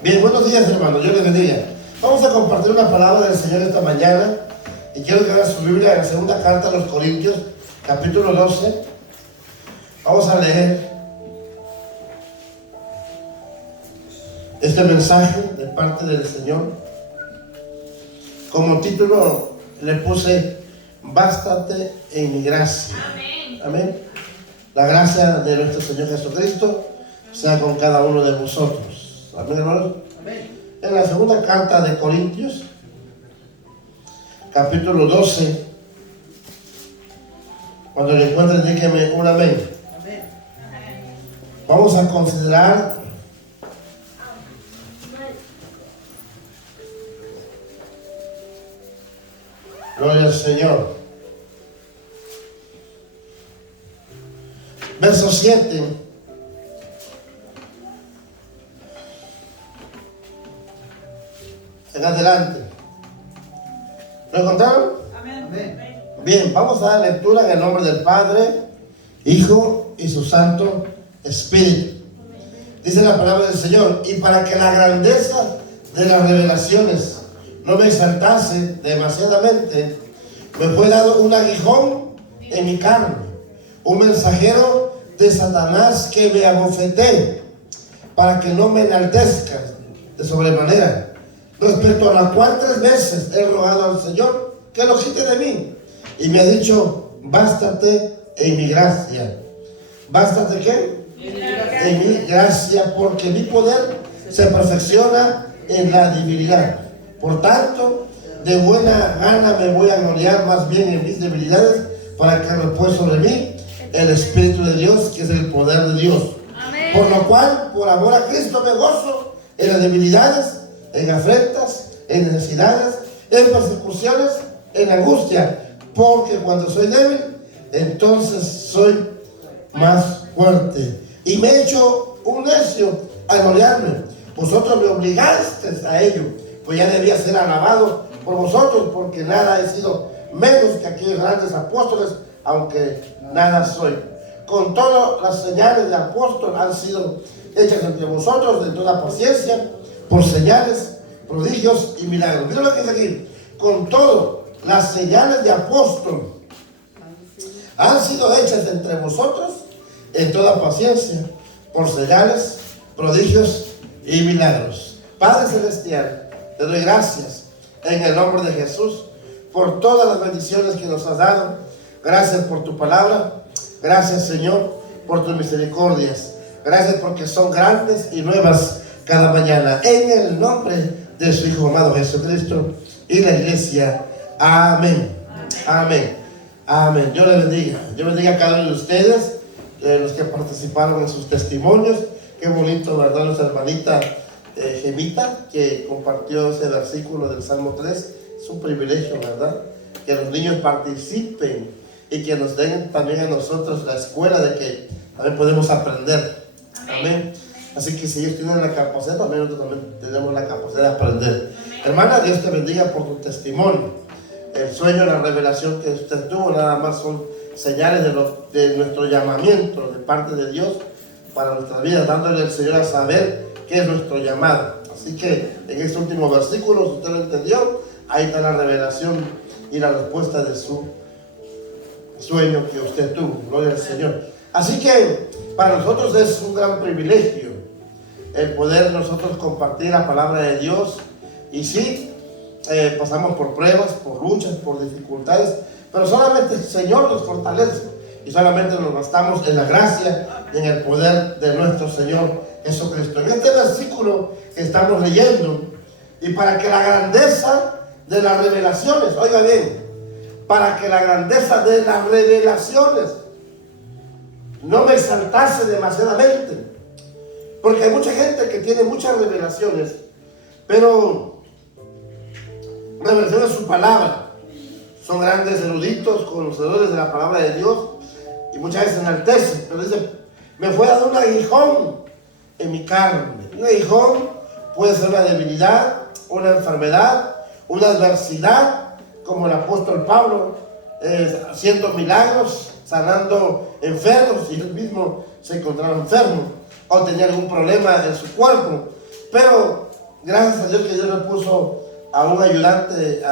Bien, buenos días, hermanos. Dios les bendiga. Vamos a compartir una palabra del Señor esta mañana. Y quiero que hagan su Biblia en la segunda carta a los Corintios, capítulo 12. Vamos a leer este mensaje de parte del Señor. Como título le puse: Bástate en mi gracia. Amén. Amén. La gracia de nuestro Señor Jesucristo sea con cada uno de vosotros. Amén, hermanos. Amén. En la segunda carta de Corintios, capítulo 12, cuando le encuentren, dígame un amén. Amén. Vamos a considerar gloria al Señor. Verso 7. En adelante. ¿Lo encontraron? Amén. Bien, vamos a dar lectura en el nombre del Padre, Hijo y su Santo Espíritu. Dice la palabra del Señor: y para que la grandeza de las revelaciones no me exaltase demasiadamente, me fue dado un aguijón en mi carne, un mensajero de Satanás que me abofetee, para que no me enaltezca de sobremanera, respecto a la cual 3 veces he rogado al Señor que lo quite de mí, y me ha dicho: bástate en mi gracia. ¿Bástate qué? En mi gracia, porque mi poder se perfecciona en la debilidad. Por tanto, de buena gana me voy a gloriar más bien en mis debilidades, para que repose sobre mí el Espíritu de Dios, que es el poder de Dios. Amén. Por lo cual, por amor a Cristo, me gozo en las debilidades, en afrentas, en necesidades, en persecuciones, en angustia, porque cuando soy débil, entonces soy más fuerte. Y me he hecho un necio a gloriarme. Vosotros me obligasteis a ello, pues ya debía ser alabado por vosotros, porque nada he sido menos que aquellos grandes apóstoles, aunque nada soy. Con todo, las señales de apóstol han sido hechas entre vosotros de toda paciencia, por señales, prodigios y milagros. Mira lo que dice aquí: con todo, las señales de apóstol han sido hechas entre vosotros en toda paciencia, por señales, prodigios y milagros. Padre Celestial, te doy gracias en el nombre de Jesús por todas las bendiciones que nos has dado. Gracias por tu palabra. Gracias, Señor, por tus misericordias. Gracias porque son grandes y nuevas cada mañana. En el nombre de su Hijo amado Jesucristo y la iglesia. Amén. Amén. Amén. Dios le bendiga. Dios bendiga a cada uno de ustedes, los que participaron en sus testimonios. Qué bonito, ¿verdad? Nuestra hermanita Gemita, que compartió ese versículo del Salmo 3. Es un privilegio, ¿verdad? Que los niños participen y que nos den también a nosotros la escuela de que también podemos aprender. Amén. Así que si ellos tienen la capacidad, también nosotros también tenemos la capacidad de aprender. Amén. Hermana, Dios te bendiga por tu testimonio. El sueño, la revelación que usted tuvo, nada más son señales de nuestro llamamiento de parte de Dios para nuestras vidas, dándole al Señor a saber qué es nuestro llamado. Así que en este último versículo, si usted lo entendió, ahí está la revelación y la respuesta de su sueño que usted tuvo. Gloria al Señor. Así que para nosotros es un gran privilegio el poder nosotros compartir la palabra de Dios. Y sí, pasamos por pruebas, por luchas, por dificultades, pero solamente el Señor nos fortalece y solamente nos bastamos en la gracia y en el poder de nuestro Señor Jesucristo. En este versículo que estamos leyendo: y para que la grandeza de las revelaciones, oiga bien, para que la grandeza de las revelaciones no me exaltase demasiadamente, porque hay mucha gente que tiene muchas revelaciones, pero revelaciones de su palabra, son grandes eruditos, conocedores de la palabra de Dios, y muchas veces enaltecen, pero dice: me fue dado un aguijón en mi carne. Un aguijón puede ser una debilidad, una enfermedad, una adversidad, como el apóstol Pablo, haciendo milagros, sanando enfermos, y él mismo se encontraba enfermo o tenía algún problema en su cuerpo. Pero gracias a Dios que Dios le puso a un ayudante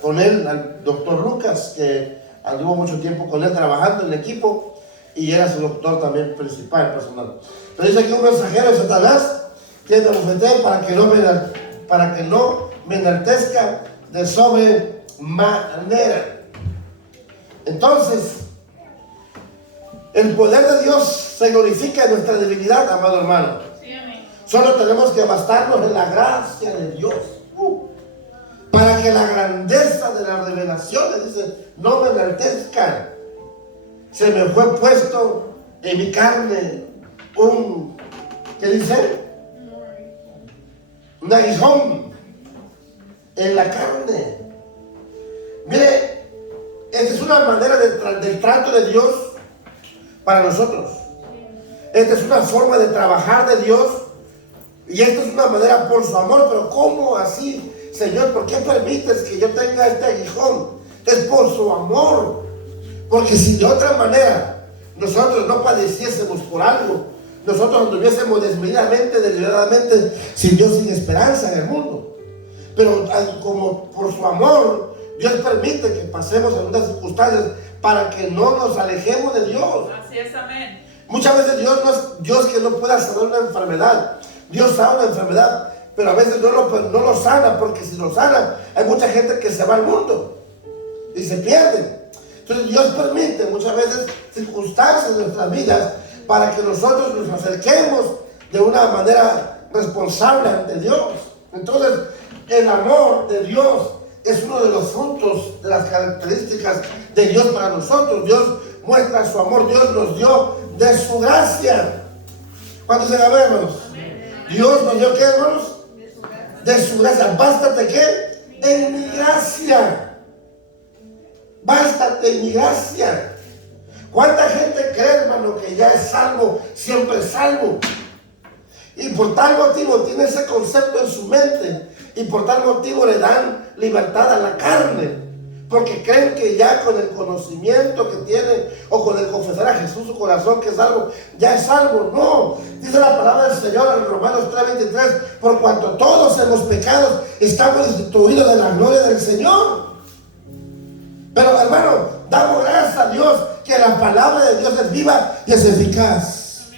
con él, al doctor Lucas, que anduvo mucho tiempo con él trabajando en el equipo y era su doctor también principal, personal. Pero dice que un mensajero de Satanás que me bofetee para que no me enaltezca de sobremanera. Entonces, el poder de Dios se glorifica en nuestra debilidad, amado hermano. Sí, amén. Solo tenemos que bastarnos en la gracia de Dios. Para que la grandeza de las revelaciones, dice, no me enaltezcan. Se me fue puesto en mi carne ¿qué dice? Un aguijón en la carne. Mire, esta es una manera del trato de Dios para nosotros. Esta es una forma de trabajar de Dios. Y esta es una manera por su amor. Pero ¿cómo así, Señor? ¿Por qué permites que yo tenga este aguijón? Es por su amor. Porque si de otra manera nosotros no padeciésemos por algo, nosotros anduviésemos desmedidamente, deliberadamente, sin Dios, sin esperanza en el mundo. Pero como por su amor, Dios permite que pasemos en unas circunstancias para que no nos alejemos de Dios. Así es, amén. Muchas veces Dios no es Dios que no pueda sanar una enfermedad. Dios sana una enfermedad, pero a veces no lo sana, porque si lo sana, hay mucha gente que se va al mundo y se pierde. Entonces Dios permite muchas veces circunstancias en nuestras vidas para que nosotros nos acerquemos de una manera responsable ante Dios. Entonces, el amor de Dios es uno de los frutos, de las características de Dios para nosotros. Dios muestra su amor, Dios nos dio de su gracia. ¿Cuántos se llaman, hermanos? Dios nos dio, ¿qué, hermanos? De su gracia. Bástate, ¿qué? En mi gracia. Bástate en mi gracia. ¿Cuánta gente cree, hermano, que ya es salvo, siempre es salvo? Y por tal motivo tiene ese concepto en su mente. Y por tal motivo le dan libertad a la carne. Porque creen que ya con el conocimiento que tiene o con el confesar a Jesús su corazón que es salvo, ya es salvo. No, dice la palabra del Señor en Romanos 3:23, por cuanto todos hemos pecado, estamos destituidos de la gloria del Señor. Pero hermano, damos gracias a Dios que la palabra de Dios es viva y es eficaz.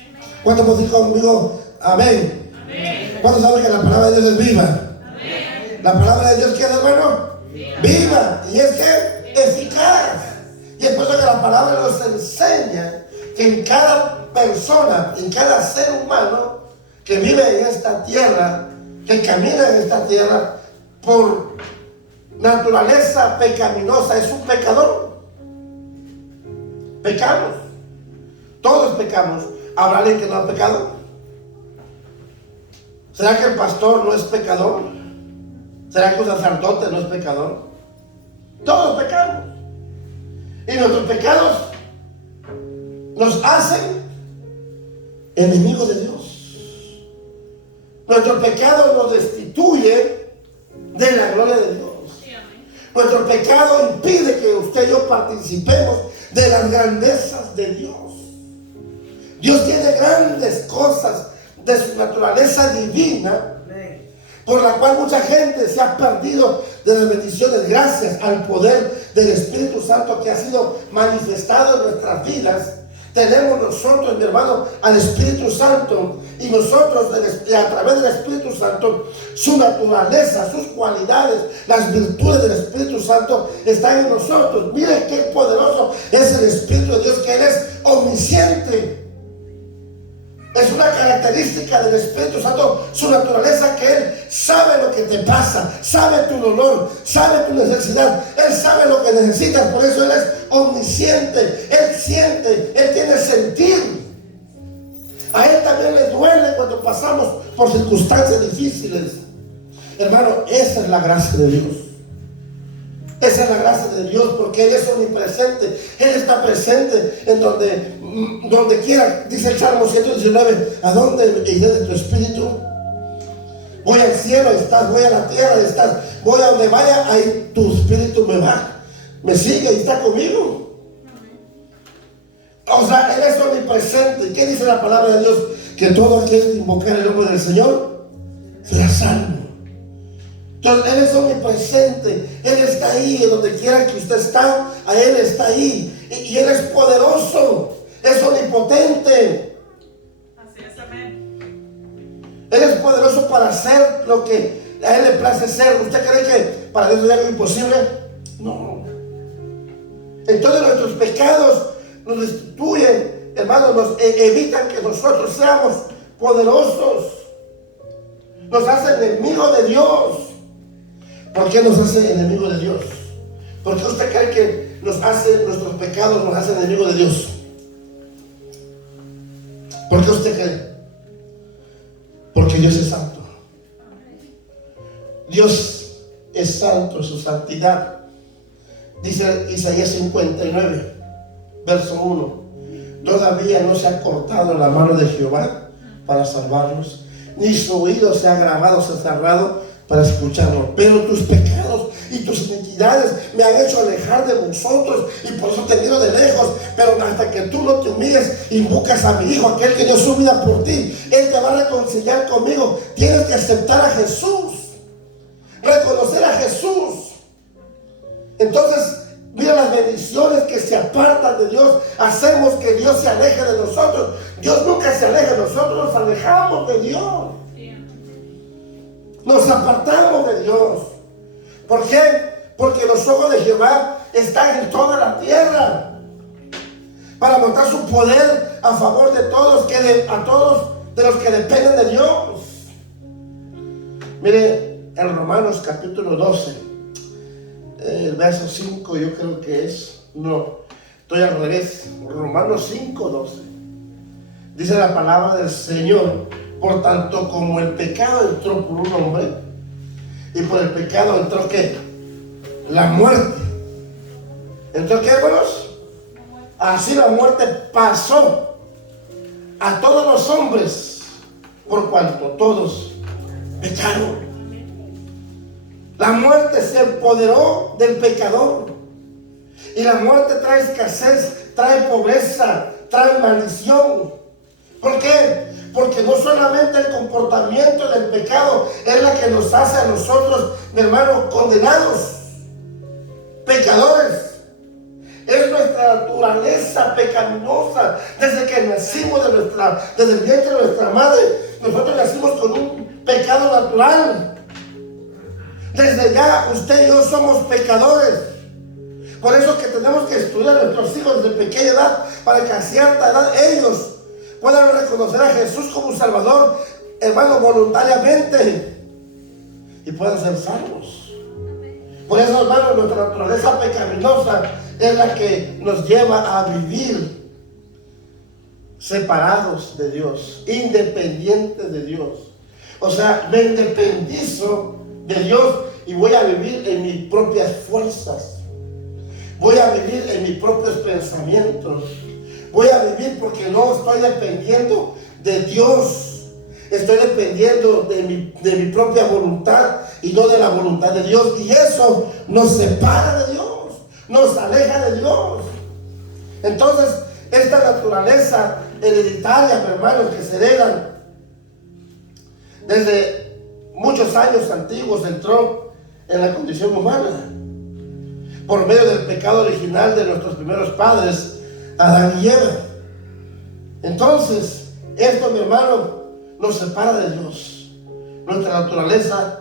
¿Cuántos pueden decir conmigo? Amén. Amén. ¿Cuántos saben que la palabra de Dios es viva? Amén. La palabra de Dios, ¿qué es, hermano? Viva. Y es que eficaz. Y es por eso que la palabra nos enseña que en cada persona, en cada ser humano que vive en esta tierra, que camina en esta tierra, por naturaleza pecaminosa, es un pecador. Pecamos. Todos pecamos. ¿Habrá alguien que no ha pecado? ¿Será que el pastor no es pecador? ¿Será que un sacerdote no es pecador? Todos pecamos. Y nuestros pecados nos hacen enemigos de Dios. Nuestro pecado nos destituye de la gloria de Dios. Nuestro pecado impide que usted y yo participemos de las grandezas de Dios. Dios tiene grandes cosas de su naturaleza divina, por la cual mucha gente se ha perdido de las bendiciones gracias al poder del Espíritu Santo que ha sido manifestado en nuestras vidas. Tenemos nosotros, mi hermano, al Espíritu Santo, y nosotros a través del Espíritu Santo, su naturaleza, sus cualidades, las virtudes del Espíritu Santo están en nosotros. Miren qué poderoso es el Espíritu de Dios, que Él es omnisciente. Es una característica del Espíritu Santo, su naturaleza, que Él sabe lo que te pasa, sabe tu dolor, sabe tu necesidad, Él sabe lo que necesitas. Por eso Él es omnisciente, Él siente, Él tiene sentir. A Él también le duele cuando pasamos por circunstancias difíciles. Hermano, esa es la gracia de Dios. Esa es la gracia de Dios, porque Él es omnipresente. Él está presente en donde quiera. Dice el Salmo 119, ¿a dónde iré de tu espíritu? Voy al cielo, estás, voy a la tierra, estás, voy a donde vaya, ahí tu espíritu me sigue y está conmigo. O sea, Él es omnipresente. ¿Qué dice la palabra de Dios? Que todo aquel que invocar el nombre del Señor será salvo. Entonces, Él es omnipresente. Él está ahí, en donde quiera que usted está, a Él está ahí. Y Él es poderoso, es omnipotente. Así es, amén. Él es poderoso para hacer lo que a Él le place ser. ¿Usted cree que para Dios es algo imposible? No. Entonces nuestros pecados nos destituyen, hermanos, nos evitan que nosotros seamos poderosos. Nos hace enemigos de Dios. ¿Por qué nos hace enemigos de Dios? ¿Por qué usted cree que nuestros pecados nos hacen enemigos de Dios? ¿Por qué usted cree? Porque Dios es santo. Dios es santo en su santidad. Dice Isaías 59, verso 1. Todavía no se ha cortado la mano de Jehová para salvarlos, ni su oído se ha se ha cerrado para escucharlo. Pero tus pecados y tus iniquidades me han hecho alejar de vosotros, y por eso te miro de lejos. Pero hasta que tú no te humilles, invocas a mi Hijo, aquel que dio su vida por ti, Él te va a reconciliar conmigo. Tienes que aceptar a Jesús, reconocer a Jesús. Entonces, mira las bendiciones que se apartan de Dios. Hacemos que Dios se aleje de nosotros. Dios nunca se aleja de nosotros, nos alejamos de Dios. Nos apartamos de Dios. ¿Por qué? Porque los ojos de Jehová están en toda la tierra, para mostrar su poder a favor de todos, a todos de los que dependen de Dios. Mire, en Romanos capítulo 12, el verso 5, yo creo que es, no, estoy al revés, Romanos 5, 12. Dice la palabra del Señor: por tanto, como el pecado entró por un hombre, y por el pecado entró ¿qué? La muerte. ¿Entró qué, hermanos? Así la muerte pasó a todos los hombres, por cuanto todos pecaron. La muerte se empoderó del pecador. Y la muerte trae escasez, trae pobreza, trae maldición. ¿Por qué? Porque no solamente el comportamiento del pecado es la que nos hace a nosotros, mi hermano, condenados, pecadores. Es nuestra naturaleza pecaminosa. Desde que nacimos desde el vientre de nuestra madre, nosotros nacimos con un pecado natural. Desde ya usted y yo somos pecadores. Por eso que tenemos que estudiar a nuestros hijos desde pequeña edad, para que a cierta edad ellos puedan reconocer a Jesús como Salvador, hermano, voluntariamente, y puedan ser salvos. Por eso, hermano, nuestra naturaleza pecaminosa es la que nos lleva a vivir separados de Dios, independientes de Dios. O sea, me independizo de Dios y voy a vivir en mis propias fuerzas. Voy a vivir en mis propios pensamientos. Voy a vivir porque no estoy dependiendo de Dios. Estoy dependiendo de mi propia voluntad y no de la voluntad de Dios. Y eso nos separa de Dios, nos aleja de Dios. Entonces, esta naturaleza hereditaria, mi hermanos, que se heredan desde muchos años antiguos, entró en la condición humana por medio del pecado original de nuestros primeros padres, Adán y Eva. Entonces, esto, mi hermano, nos separa de Dios, nuestra naturaleza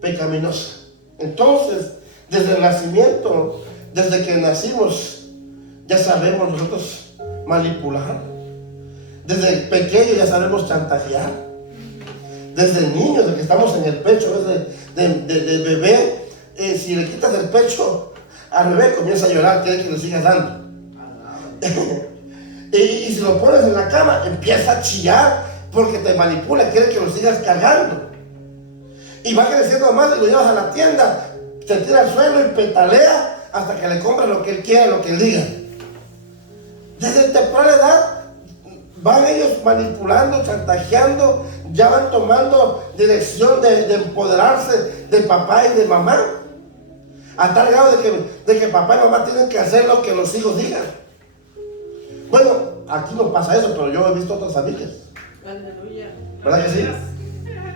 pecaminosa. Entonces, desde el nacimiento, desde que nacimos, ya sabemos nosotros manipular. Desde pequeño ya sabemos chantajear. Desde niño, desde que estamos en el pecho, de bebé, si le quitas el pecho al bebé, comienza a llorar, quiere que le sigas dando. y si lo pones en la cama, empieza a chillar porque te manipula, quiere que lo sigas cargando. Y va creciendo más y lo llevas a la tienda, se tira al suelo y petalea hasta que le compra lo que él quiera, lo que él diga. Desde temprana edad van ellos manipulando, chantajeando, ya van tomando dirección de empoderarse de papá y de mamá, a tal grado de que papá y mamá tienen que hacer lo que los hijos digan. Bueno, aquí no pasa eso, pero yo he visto otras familias. Aleluya. ¿Verdad que sí?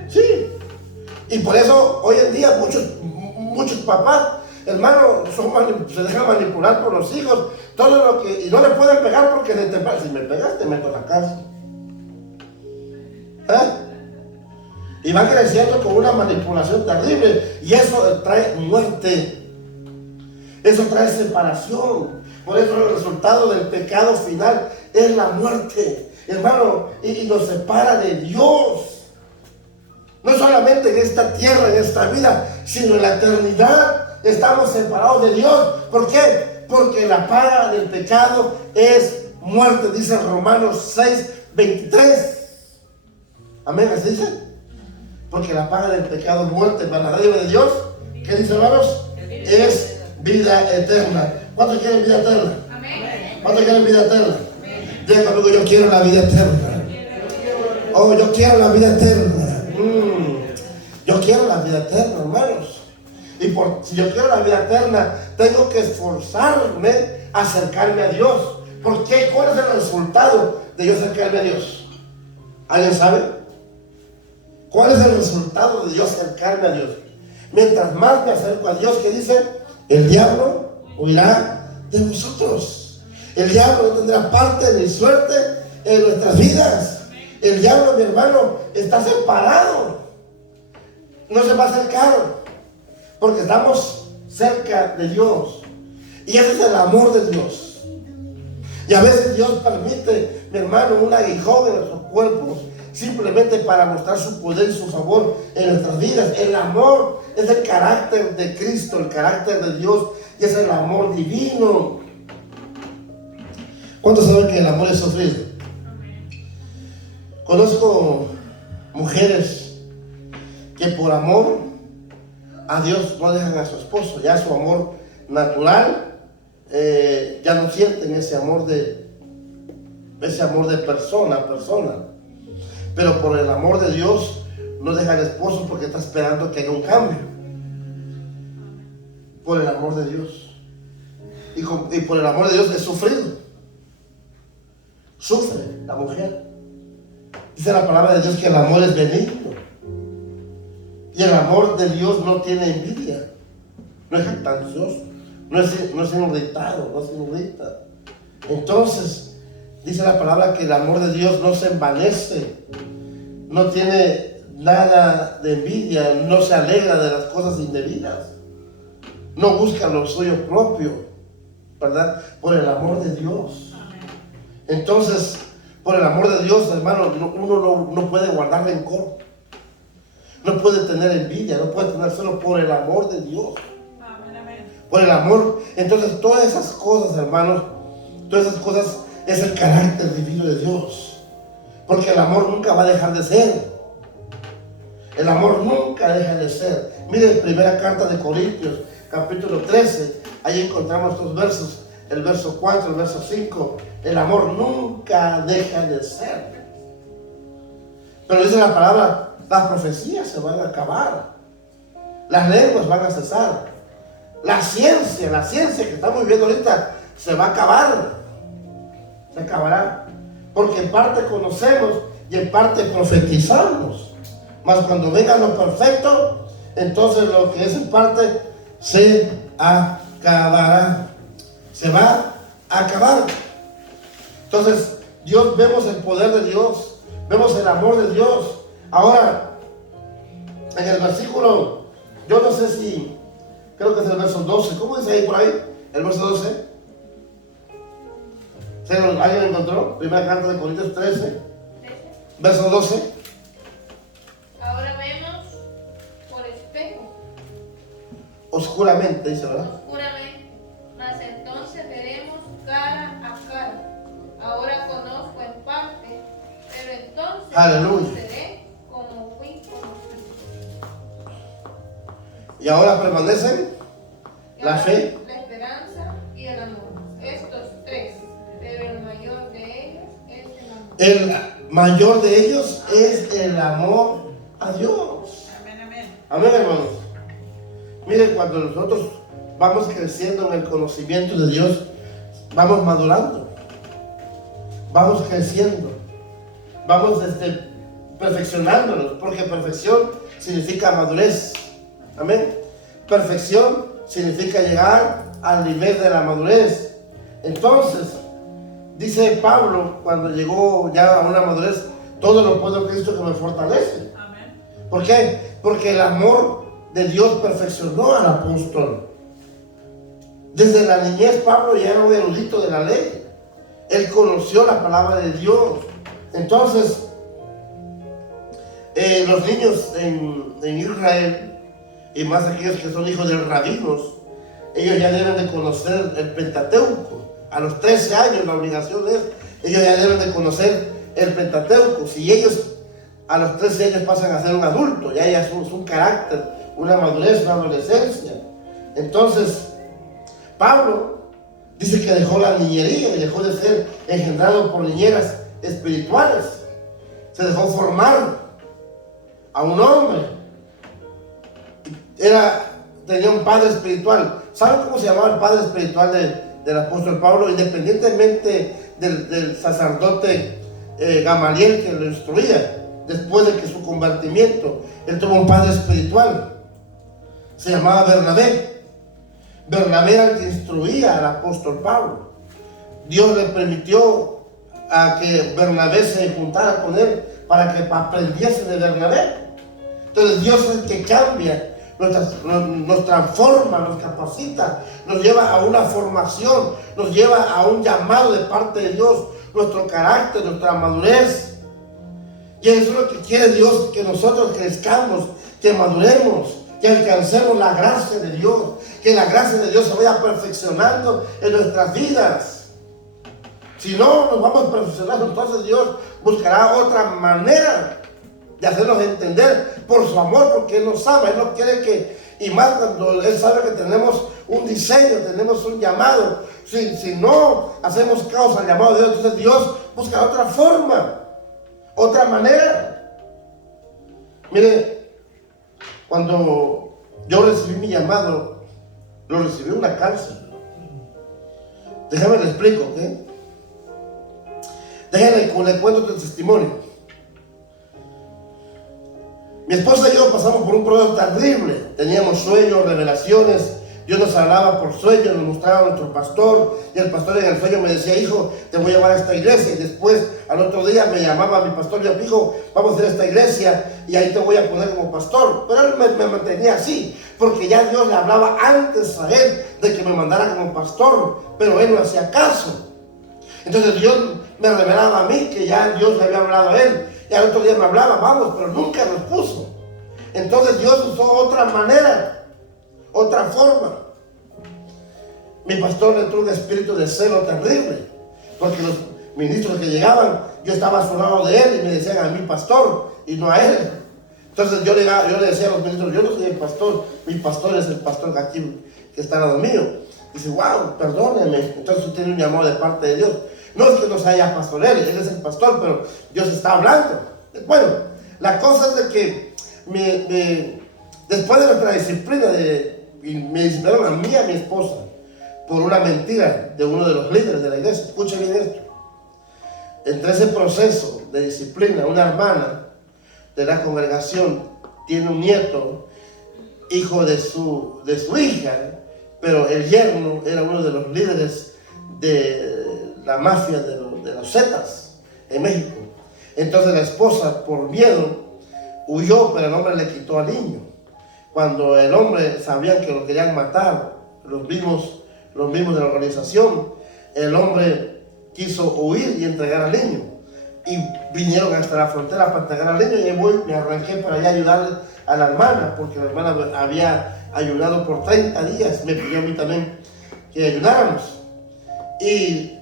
Sí. Y por eso hoy en día muchos papás, hermano, se dejan manipular por los hijos, todo lo que, y no le pueden pegar porque si me pegas te meto a la cárcel. Y van creciendo con una manipulación terrible, y eso trae muerte, eso trae separación. Por eso el resultado del pecado final es la muerte, hermano, y nos separa de Dios. No solamente en esta tierra, en esta vida, sino en la eternidad estamos separados de Dios. ¿Por qué? Porque la paga del pecado es muerte, dice Romanos 6:23. Amén, ¿así dice? Porque la paga del pecado es muerte, para la deuda de Dios, ¿qué dice, hermanos? Es vida eterna. ¿Cuántos quieren vida eterna? Amén. ¿Cuántos quieren vida eterna? Diga conmigo, yo quiero la vida eterna. Oh, yo quiero la vida eterna. Yo quiero la vida eterna, hermanos. Y si yo quiero la vida eterna, tengo que esforzarme a acercarme a Dios. ¿Por qué? ¿Cuál es el resultado de yo acercarme a Dios? ¿Alguien sabe? ¿Cuál es el resultado de yo acercarme a Dios? Mientras más me acerco a Dios, ¿qué dice? El diablo huirá de vosotros. El diablo no tendrá parte ni suerte en nuestras vidas. El diablo, mi hermano, está separado. No se va a acercar porque estamos cerca de Dios. Y ese es el amor de Dios. Y a veces Dios permite, mi hermano, un aguijón en nuestros cuerpos, simplemente para mostrar su poder y su favor en nuestras vidas. El amor es el carácter de Cristo, el carácter de Dios, y es el amor divino. ¿Cuántos saben que el amor es sufrido? Conozco mujeres que por amor a Dios no dejan a su esposo, ya su amor natural, ya no sienten ese amor de persona a persona. Pero por el amor de Dios no deja al esposo porque está esperando que haya un cambio. Por el amor de Dios. Y por el amor de Dios es sufrido. Sufre la mujer. Dice la palabra de Dios que el amor es benigno. Y el amor de Dios no tiene envidia. No es jactancioso. No es irritado, no se irrita. Entonces, dice la palabra que el amor de Dios no se envanece. No tiene nada de envidia. No se alegra de las cosas indebidas. No busca lo suyo propio, ¿verdad? Por el amor de Dios. Entonces, por el amor de Dios, hermano, uno no puede guardar rencor. No puede tener envidia, no puede tener solo por el amor de Dios. Por el amor. Entonces, todas esas cosas, hermanos, todas esas cosas es el carácter divino de Dios. Porque el amor nunca va a dejar de ser. El amor nunca deja de ser. Mire, primera carta de Corintios, capítulo 13, ahí encontramos estos versos, el verso 4, el verso 5. El amor nunca deja de ser. Pero dice la palabra, las profecías se van a acabar, las lenguas van a cesar, la ciencia que estamos viviendo ahorita se va a acabar, se acabará, porque en parte conocemos y en parte profetizamos. Mas cuando venga lo perfecto, entonces lo que es en parte se acabará, se va a acabar. Entonces, vemos el poder de Dios, vemos el amor de Dios. Ahora, en el versículo, yo no sé si, creo que es el verso 12, ¿cómo dice ahí por ahí? El verso 12. ¿Alguien lo encontró? Primera carta de Corintios 13, verso 12. Ahora vemos por espejo. Oscuramente, dice, ¿verdad? Oscuramente, mas entonces veremos cara a cara. Ahora conozco en parte, pero entonces conoceré como fui conocido. Y ahora permanecen la fe, la esperanza y el amor. Estos tres, pero el mayor de ellos es el amor. El mayor de ellos es el amor a Dios. Amén, amén. Amén, hermanos. Miren, cuando nosotros vamos creciendo en el conocimiento de Dios, vamos madurando, vamos creciendo, vamos perfeccionándonos, porque perfección significa madurez. Amén. Perfección significa llegar al nivel de la madurez. Entonces, dice Pablo, cuando llegó ya a una madurez, todo lo puedo en Cristo que me fortalece. Amén. ¿Por qué? Porque el amor de Dios perfeccionó al apóstol. Desde la niñez Pablo ya era un erudito de la ley. Él conoció la palabra de Dios. Entonces, los niños en Israel, y más aquellos que son hijos de rabinos, ellos ya deben de conocer el Pentateuco. A los 13 años la obligación es, ellos ya deben de conocer el Pentateuco. Si ellos a los 13 años pasan a ser un adulto, ya es un carácter, una madurez, una adolescencia. Entonces, Pablo dice que dejó la niñería y dejó de ser engendrado por niñeras espirituales. Se dejó formar a un hombre. Tenía un padre espiritual. ¿Saben cómo se llamaba el padre espiritual del apóstol Pablo? Independientemente del sacerdote Gamaliel que lo instruía, después de que su convertimiento, él tuvo un padre espiritual. Se llamaba Bernabé. Bernabé era el que instruía al apóstol Pablo. Dios le permitió a que Bernabé se juntara con él para que aprendiese de Bernabé. Entonces Dios es el que cambia, nos transforma, nos capacita, nos lleva a una formación, nos lleva a un llamado de parte de Dios, nuestro carácter, nuestra madurez. Y eso es lo que quiere Dios, que nosotros crezcamos, que maduremos, que alcancemos la gracia de Dios, que la gracia de Dios se vaya perfeccionando en nuestras vidas. Si no nos vamos perfeccionando, entonces Dios buscará otra manera de hacernos entender por su amor, porque Él nos ama. Él no quiere que, y más cuando Él sabe que tenemos un diseño, tenemos un llamado. Si no hacemos caso al llamado de Dios, entonces Dios buscará otra forma, otra manera. Mire, cuando yo recibí mi llamado, lo recibí en una cárcel. Déjame le explico, ¿ok? Déjenme le cuento el testimonio. Mi esposa y yo pasamos por un proceso terrible. Teníamos sueños, revelaciones. Dios nos hablaba por sueños, nos mostraba a nuestro pastor. Y el pastor en el sueño me decía: hijo, te voy a llevar a esta iglesia. Y después, al otro día, me llamaba mi pastor y yo: hijo, vamos a ir a esta iglesia y ahí te voy a poner como pastor. Pero él me mantenía así, porque ya Dios le hablaba antes a él de que me mandara como pastor. Pero él no hacía caso. Entonces Dios me revelaba a mí que ya Dios le había hablado a él. Y al otro día me hablaba: vamos, pero nunca nos puso. Entonces Dios usó otra manera, otra forma. Mi pastor le entró un espíritu de celo terrible, porque los ministros que llegaban, yo estaba a su lado de él y me decían a mí pastor y no a él. Entonces yo le decía a los ministros: yo no soy el pastor, mi pastor es el pastor aquí que está al lado mío. Dice: wow, perdóneme. Entonces usted tiene un llamado de parte de Dios. No es que nos haya pastoreado, él es el pastor, pero Dios está hablando. Bueno, la cosa es de que después de nuestra disciplina, me disciplinaron a mí y a mi esposa por una mentira de uno de los líderes de la iglesia. Escuchen bien esto. Entre ese proceso de disciplina, una hermana de la congregación tiene un nieto, hijo de su hija, pero el yerno era uno de los líderes de la mafia de los Zetas en México. Entonces la esposa, por miedo, huyó, pero el hombre le quitó al niño. Cuando el hombre sabían que lo querían matar, los mismos de la organización, el hombre quiso huir y entregar al niño. Y vinieron hasta la frontera para entregar al niño, y me arranqué para allá a ayudarle a la hermana, porque la hermana había ayunado por 30 días. Me pidió a mí también que ayudáramos. Y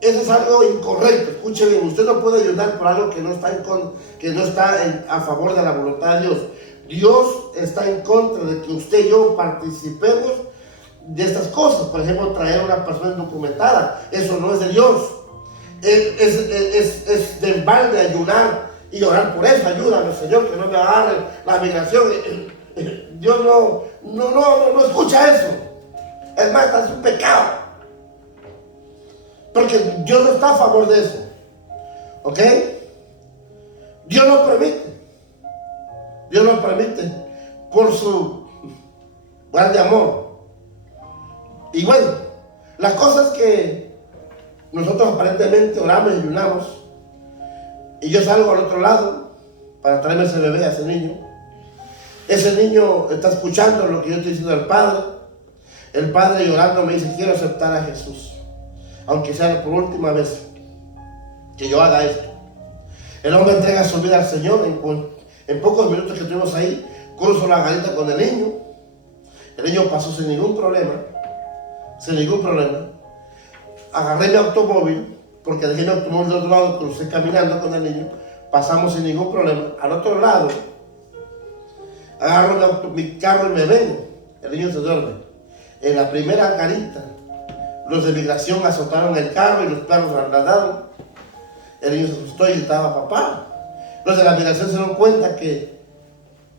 eso es algo incorrecto. Escuche bien, usted no puede ayudar por algo que no está a favor de la voluntad de Dios. Dios está en contra de que usted y yo participemos de estas cosas. Por ejemplo, traer a una persona indocumentada, eso no es de Dios. Es de balde ayunar y orar por eso. Ayúdame, Señor, que no me agarre la migración. Dios no escucha eso. Es más, es un pecado, porque Dios no está a favor de eso. ¿Ok? Dios no permite. Dios lo permite por su grande amor. Y bueno, las cosas que nosotros aparentemente oramos y ayunamos, y yo salgo al otro lado para traerme ese bebé, a ese niño. Ese niño está escuchando lo que yo estoy diciendo al Padre. El Padre llorando me dice: quiero aceptar a Jesús, aunque sea por última vez que yo haga esto. El hombre entrega su vida al Señor. En pocos minutos que estuvimos ahí, cruzo la garita con el niño. El niño pasó sin ningún problema. Sin ningún problema. Agarré mi automóvil, porque dejé mi automóvil del otro lado, crucé caminando con el niño. Pasamos sin ningún problema. Al otro lado, agarro mi carro y me vengo. El niño se duerme. En la primera garita, los de migración azotaron el carro y los perros ladraron. El niño se asustó y gritaba: papá. Los de la migración se dieron cuenta que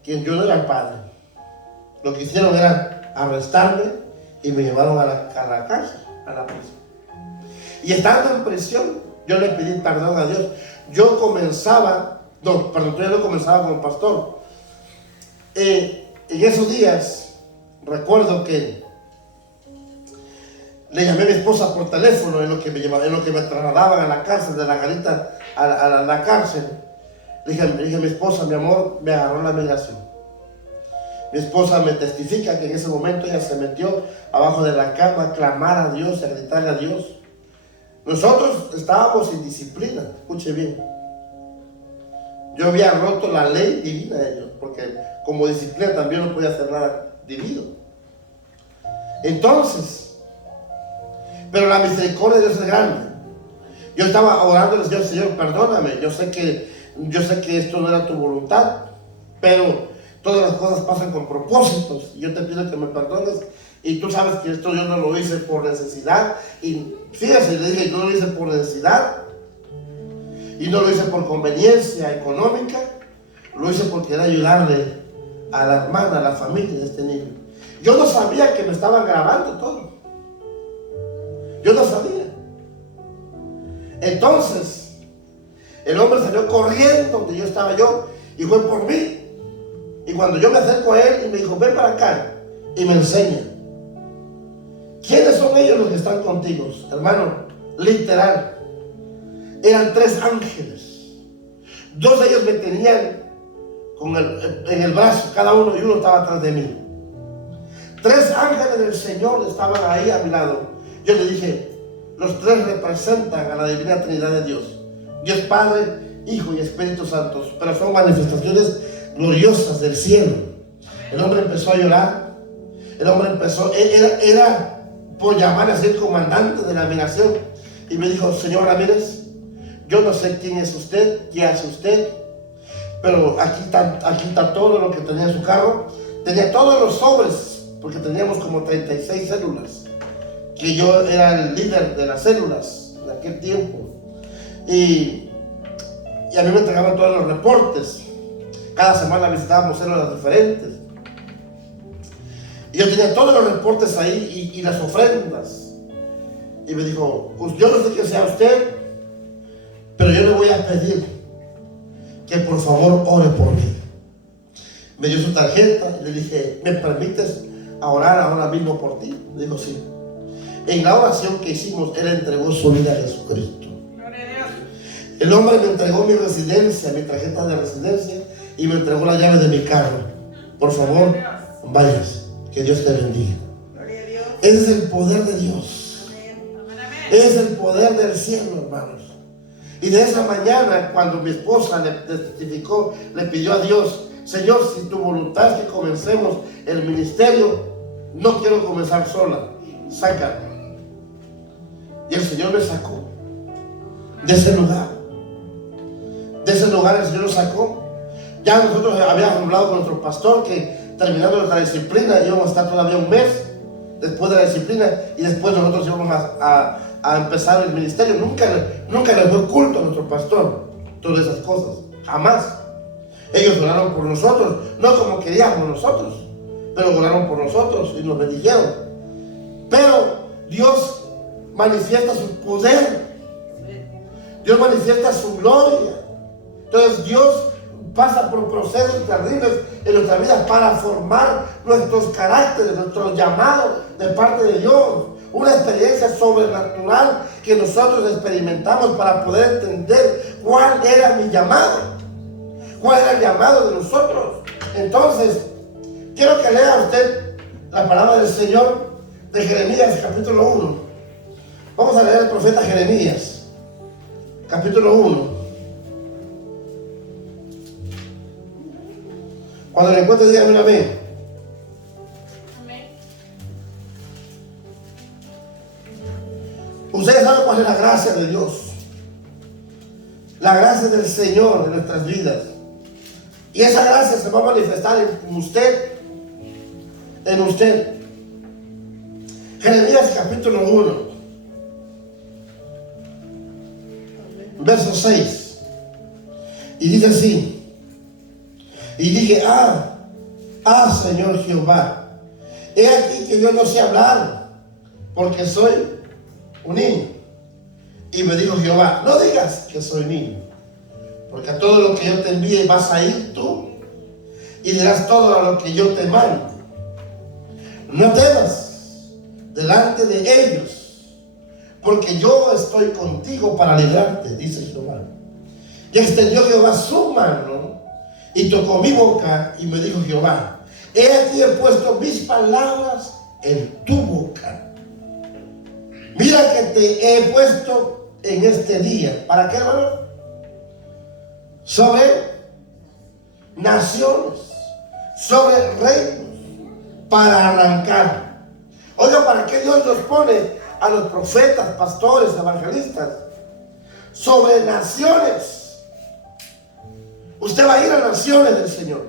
yo no era el padre. Lo que hicieron era arrestarme y me llevaron a la cárcel, a la prisión. Y estando en prisión, yo le pedí perdón a Dios. Yo comenzaba, todavía no comenzaba como pastor. En esos días, recuerdo que le llamé a mi esposa por teléfono en lo que me trasladaban a la cárcel, de la garita a la cárcel. Le dije a mi esposa: mi amor, me agarró la migración. Mi esposa me testifica que en ese momento ella se metió abajo de la cama a clamar a Dios, a gritarle a Dios. Nosotros estábamos sin disciplina, escuche bien. Yo había roto la ley divina de Dios, porque como disciplina también no podía hacer nada divino. Entonces, pero la misericordia de Dios es grande. Yo estaba orando al Señor: Señor, perdóname, yo sé que esto no era tu voluntad, pero todas las cosas pasan con propósitos. Yo te pido que me perdones, y tú sabes que esto yo no lo hice por necesidad. Y fíjese, le dije: yo no lo hice por necesidad, y no lo hice por conveniencia económica, lo hice porque quería ayudarle a la hermana, a la familia de este niño. Yo no sabía que me estaban grabando todo. Yo no sabía. Entonces, el hombre salió corriendo donde yo estaba y fue por mí. Y cuando yo me acerco a él y me dijo: ven para acá, y me enseña. ¿Quiénes son ellos los que están contigo? Hermano, literal, eran 3 ángeles. 2 de ellos me tenían en el brazo, cada uno, y uno estaba atrás de mí. 3 ángeles del Señor estaban ahí a mi lado. Yo le dije: los 3 representan a la divina Trinidad de Dios. Dios Padre, Hijo y Espíritu Santo, pero son manifestaciones gloriosas del cielo. El hombre empezó a llorar. El hombre empezó, era por llamar a ser comandante de la migración, y me dijo: señor Ramírez, yo no sé quién es usted, qué hace usted, pero aquí está todo lo que tenía en su carro. Tenía todos los sobres, porque teníamos como 36 células, que yo era el líder de las células de aquel tiempo, y a mí me entregaban todos los reportes. Cada semana visitábamos células diferentes, y yo tenía todos los reportes ahí y las ofrendas. Y me dijo: pues yo no sé quién sea usted, pero yo le voy a pedir que por favor ore por mí. Me dio su tarjeta y le dije: ¿me permites orar ahora mismo por ti? Me dijo: sí. En la oración que hicimos, él entregó su vida a Jesucristo. El hombre me entregó mi residencia, mi tarjeta de residencia, y me entregó la llave de mi carro. Por favor, vayas, que Dios te bendiga. Ese es el poder de Dios. Ese es el poder del cielo, hermanos. Y de esa mañana, cuando mi esposa le testificó, le pidió a Dios: Señor, si tu voluntad es que comencemos el ministerio, no quiero comenzar sola, sácame. Y el Señor me sacó de ese lugar. De ese lugar el Señor nos sacó. Ya nosotros habíamos hablado con nuestro pastor que terminando nuestra disciplina íbamos a estar todavía un mes después de la disciplina, y después nosotros íbamos a empezar el ministerio. Nunca le fue culto a nuestro pastor todas esas cosas, jamás. Ellos oraron por nosotros, no como queríamos nosotros, pero oraron por nosotros y nos bendijeron. Pero Dios manifiesta su poder, Dios manifiesta su gloria. Entonces Dios pasa por procesos terribles en nuestra vida para formar nuestros caracteres, nuestros llamados de parte de Dios. Una experiencia sobrenatural que nosotros experimentamos para poder entender cuál era mi llamado, cuál era el llamado de nosotros. Entonces, quiero que lea usted la palabra del Señor de Jeremías, capítulo 1. Vamos a leer el profeta Jeremías, capítulo 1. Cuando lo encuentre, dígame amén. Amén. Ustedes saben cuál es la gracia de Dios, la gracia del Señor en nuestras vidas. Y esa gracia se va a manifestar en usted, en usted. Jeremías capítulo 1, verso 6. Y dice así: y dije, Señor Jehová, he aquí que yo no sé hablar, porque soy un niño. Y me dijo Jehová, no digas que soy niño, porque a todo lo que yo te envíe vas a ir tú, y dirás todo a lo que yo te mando. No temas delante de ellos, porque yo estoy contigo para librarte, dice Jehová. Y extendió Jehová su mano y tocó mi boca, y me dijo Jehová, he aquí he puesto mis palabras en tu boca. Mira que te he puesto en este día. ¿Para qué, hermano? Sobre naciones, sobre reinos, para arrancar. Oiga, ¿para qué Dios nos pone a los profetas, pastores, evangelistas? Sobre naciones. Usted va a ir a naciones del Señor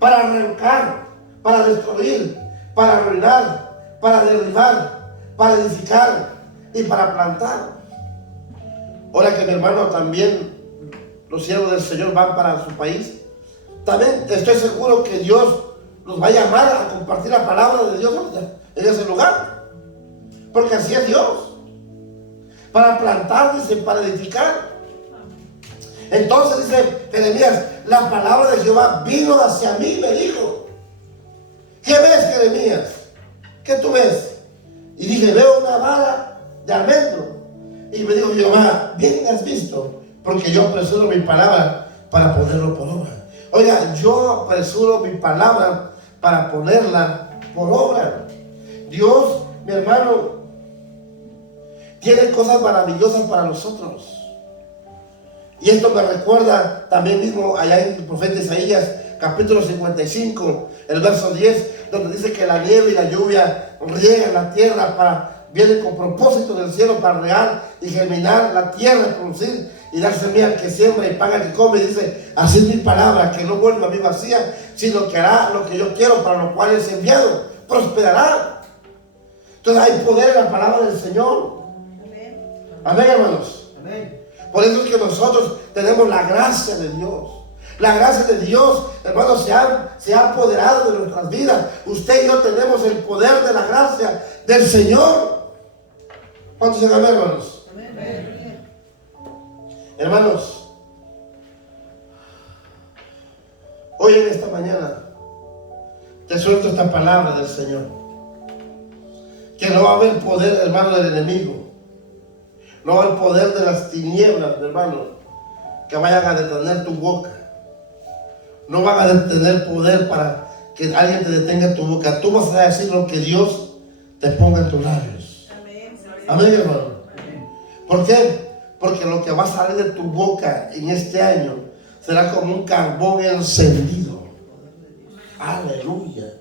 para arrancar, para destruir, para arruinar, para derribar, para edificar y para plantar. Ahora que mi hermano también, los siervos del Señor van para su país, también estoy seguro que Dios nos va a llamar a compartir la palabra de Dios en ese lugar, porque así es Dios, para plantar, dice, para edificar. Entonces dice Jeremías, la palabra de Jehová vino hacia mí y me dijo, ¿qué ves, Jeremías? ¿Qué tú ves? Y dije, veo una vara de almendro. Y me dijo Jehová, bien has visto, porque yo apresuro mi palabra para ponerlo por obra. Oiga, yo apresuro mi palabra para ponerla por obra. Dios, mi hermano, tiene cosas maravillosas para nosotros. Y esto me recuerda también mismo allá en el profeta Isaías, capítulo 55, el verso 10, donde dice que la nieve y la lluvia riegan la tierra, vienen con propósito del cielo para regar y germinar la tierra, producir y dar semilla al que siembra y pan al que come. Y dice, así es mi palabra, que no vuelva a mí vacía, sino que hará lo que yo quiero, para lo cual es enviado, prosperará. Entonces hay poder en la palabra del Señor. Amén, hermanos. Amén. Por eso es que nosotros tenemos la gracia de Dios. La gracia de Dios, hermanos, se ha apoderado de nuestras vidas. Usted y yo tenemos el poder de la gracia del Señor. ¿Cuántos se amén, hermanos? Amén. Hermanos, hoy en esta mañana te suelto esta palabra del Señor. Que no va a haber poder, hermano, del enemigo. No va a haber poder de las tinieblas, hermano, que vayan a detener tu boca. No van a detener poder para que alguien te detenga tu boca. Tú vas a decir lo que Dios te ponga en tus labios. Amén, hermano. ¿Por qué? Porque lo que va a salir de tu boca en este año será como un carbón encendido. Aleluya.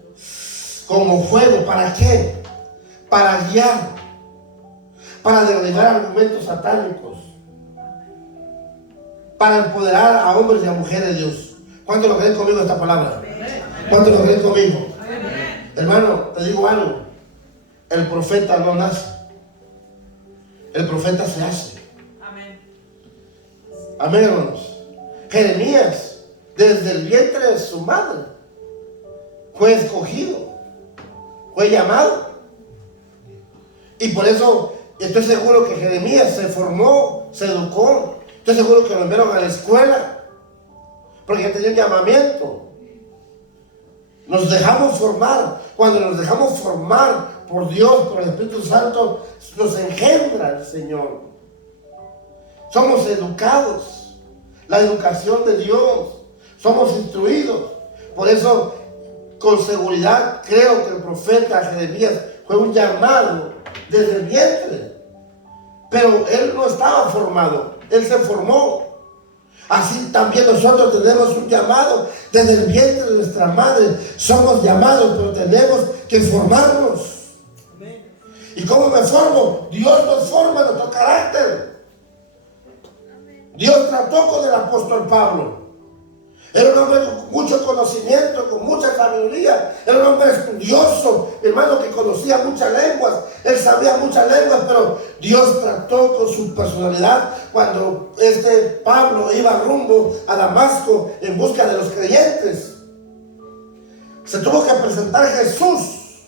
Como fuego. ¿Para qué? Para guiar. Para derribar argumentos satánicos, para empoderar a hombres y a mujeres de Dios. ¿Cuántos lo creen conmigo esta palabra? ¿Cuántos lo creen conmigo? Hermano, te digo algo, el profeta no nace, el profeta se hace. Amén, hermanos. Jeremías, desde el vientre de su madre, fue escogido, fue llamado, y por eso estoy seguro que Jeremías se formó, se educó. Estoy seguro que lo enviaron a la escuela. porque tenía un llamamiento. Nos dejamos formar. Cuando nos dejamos formar por Dios, por el Espíritu Santo, nos engendra el Señor. Somos educados. La educación de Dios. Somos instruidos. Por eso, con seguridad, creo que el profeta Jeremías fue un llamado desde el vientre. Pero él no estaba formado. Él se formó. Así también nosotros tenemos un llamado desde el vientre de nuestra madre. Somos llamados, pero tenemos que formarnos. ¿Y cómo me formo? Dios nos forma nuestro carácter. Dios trató con el apóstol Pablo. Era un hombre con mucho conocimiento, con mucha sabiduría. Era un hombre estudioso, hermano, que conocía muchas lenguas. Él sabía muchas lenguas, pero Dios trató con su personalidad cuando Pablo iba rumbo a Damasco en busca de los creyentes. Se tuvo que presentar Jesús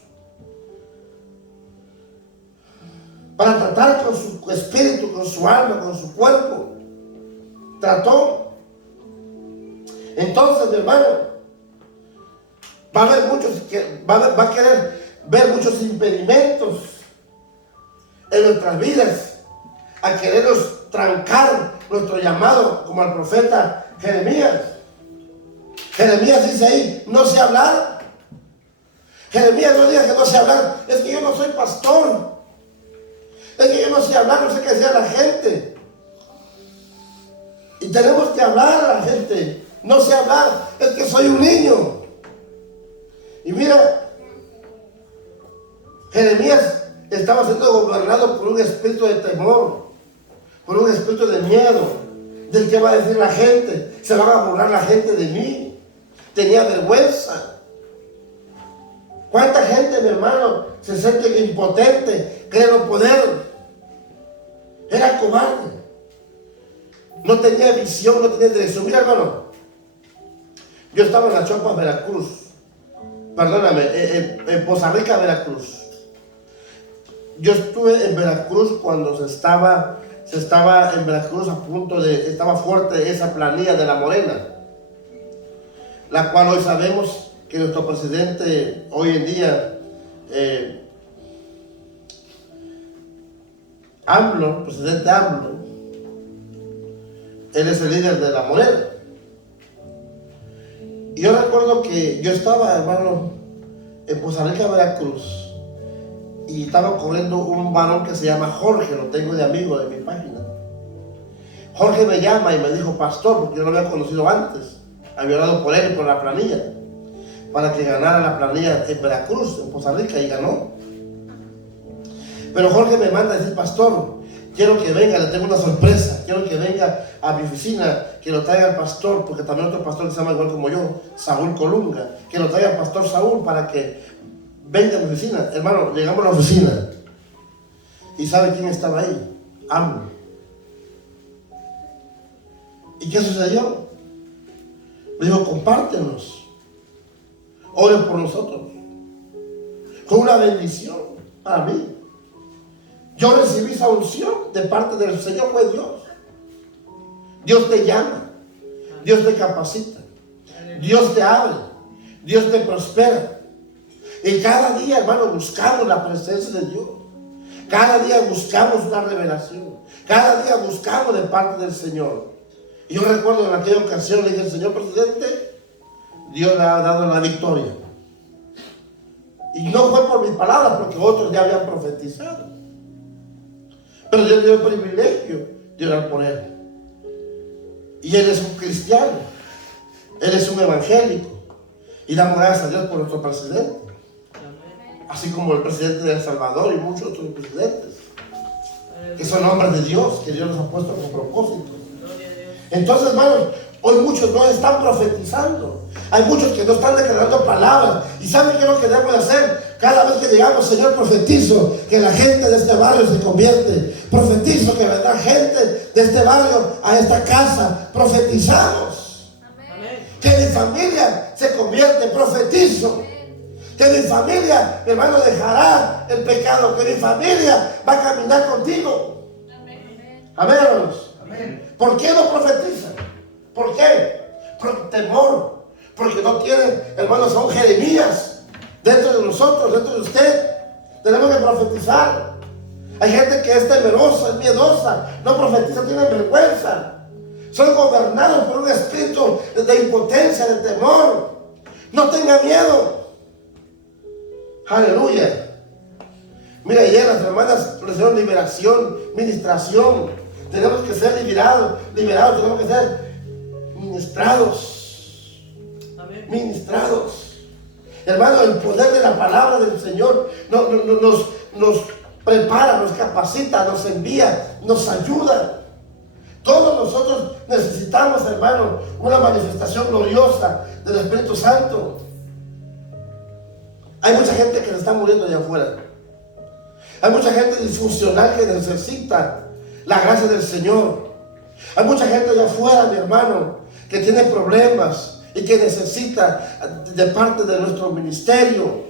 para tratar con su espíritu, con su alma, con su cuerpo. Trató. Entonces, mi hermano, va a haber muchos que va a querer ver muchos impedimentos en nuestras vidas, a querernos trancar nuestro llamado, como el profeta Jeremías. Jeremías dice ahí, no sé hablar. Jeremías no diga que no sé hablar, es que yo no soy pastor, es que yo no sé hablar, no sé qué decía la gente. Y tenemos que hablar a la gente. No sé hablar, es que soy un niño. Y mira, Jeremías estaba siendo gobernado por un espíritu de temor, por un espíritu de miedo, del que va a decir la gente, se van a burlar la gente de mí. Tenía vergüenza. ¿Cuánta gente, mi hermano, se siente impotente, cree no poder? Era cobarde. No tenía visión, no tenía dirección. Mira, hermano, yo estaba en las Chopas, Veracruz. Perdóname, en Poza Rica, Veracruz. Yo estuve en Veracruz cuando se estaba en Veracruz a punto de, estaba fuerte esa planilla de la Morena, la cual hoy sabemos que nuestro presidente hoy en día, presidente AMLO, él es el líder de la Morena. Y yo recuerdo que yo estaba, hermano, en Poza Rica, Veracruz, y estaba corriendo un varón que se llama Jorge, lo tengo de amigo de mi página. Jorge me llama y me dijo, pastor, porque yo lo había conocido antes, había orado por él y por la planilla, para que ganara la planilla en Veracruz, en Poza Rica, y ganó. Pero Jorge me manda a decir, pastor, quiero que venga, le tengo una sorpresa, quiero que venga a mi oficina, que lo traiga el pastor, porque también otro pastor que se llama igual como yo, Saúl Colunga, que lo traiga el pastor Saúl para que venga a mi oficina. Hermano, llegamos a la oficina y ¿sabe quién estaba ahí? AMLO. ¿Y qué sucedió? Me dijo, compártenos, oren por nosotros. Fue una bendición para mí. Yo recibí esa unción de parte del Señor, fue Dios. Dios te llama, Dios te capacita, Dios te abre, Dios te prospera. Y cada día, hermano, buscamos la presencia de Dios. Cada día buscamos una revelación. Cada día buscamos de parte del Señor. Y yo recuerdo en aquella ocasión, le dije, Señor presidente, Dios le ha dado la victoria. Y no fue por mis palabras, porque otros ya habían profetizado. Pero Dios dio el privilegio de orar por él. Y él es un cristiano. Él es un evangélico. Y damos gracias a Dios por nuestro presidente. Así como el presidente de El Salvador y muchos otros presidentes. Que son hombres de Dios, que Dios los ha puesto con propósito. Entonces, hermanos, hoy muchos no están profetizando. Hay muchos que no están declarando palabras. ¿Y saben qué es lo que debemos de hacer? Cada vez que llegamos, Señor, profetizo que la gente de este barrio se convierte. Profetizo que vendrá gente de este barrio a esta casa. Profetizamos. Amén. Que mi familia se convierte. Profetizo. Que mi familia, mi hermano, dejará el pecado. Que mi familia va a caminar contigo. Amén, hermanos. Amén. ¿Por qué no profetizan? ¿Por qué? por temor, porque no tienen, hermanos, son Jeremías dentro de nosotros, dentro de usted. Tenemos que profetizar. Hay gente que es temerosa, es miedosa, no profetiza, tiene vergüenza. Son gobernados por un espíritu de impotencia, de temor. No tenga miedo. Aleluya. Mira, ayer las hermanas recibieron liberación, ministración. Tenemos que ser liberados, tenemos que ser ministrados. Amén. Ministrados. Hermano, el poder de la palabra del Señor nos prepara, nos capacita, nos envía, nos ayuda. Todos nosotros necesitamos, hermano, una manifestación gloriosa del Espíritu Santo. Hay mucha gente que se está muriendo allá afuera. Hay mucha gente disfuncional que necesita la gracia del Señor. Hay mucha gente allá afuera, mi hermano, que tiene problemas y que necesita de parte de nuestro ministerio.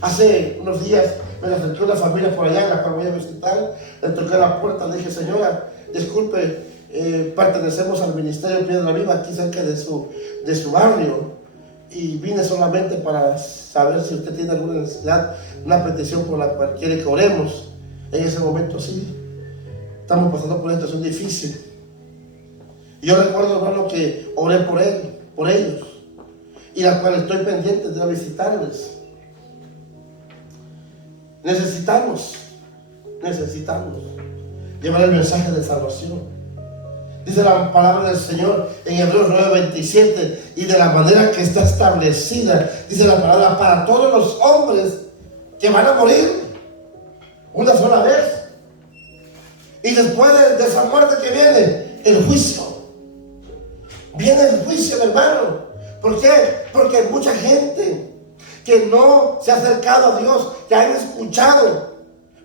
Hace unos días me acercó una familia por allá en la cual voy a visitar. Le toqué la puerta, le dije: señora, disculpe, pertenecemos al Ministerio Piedra Viva aquí cerca de su barrio, y vine solamente para saber si usted tiene alguna necesidad, una petición por la cual quiere que oremos. En ese momento sí, estamos pasando por una situación difícil. Y yo recuerdo, hermano, que oré por ellos, y la cual estoy pendiente de ir a visitarles. Necesitamos llevar el mensaje de salvación. Dice la palabra del Señor en Hebreos 9:27, y de la manera que está establecida, dice la palabra, para todos los hombres que van a morir una sola vez, y después de esa muerte que viene el juicio. Viene el juicio, mi hermano. ¿Por qué? Porque hay mucha gente que no se ha acercado a Dios, que han escuchado,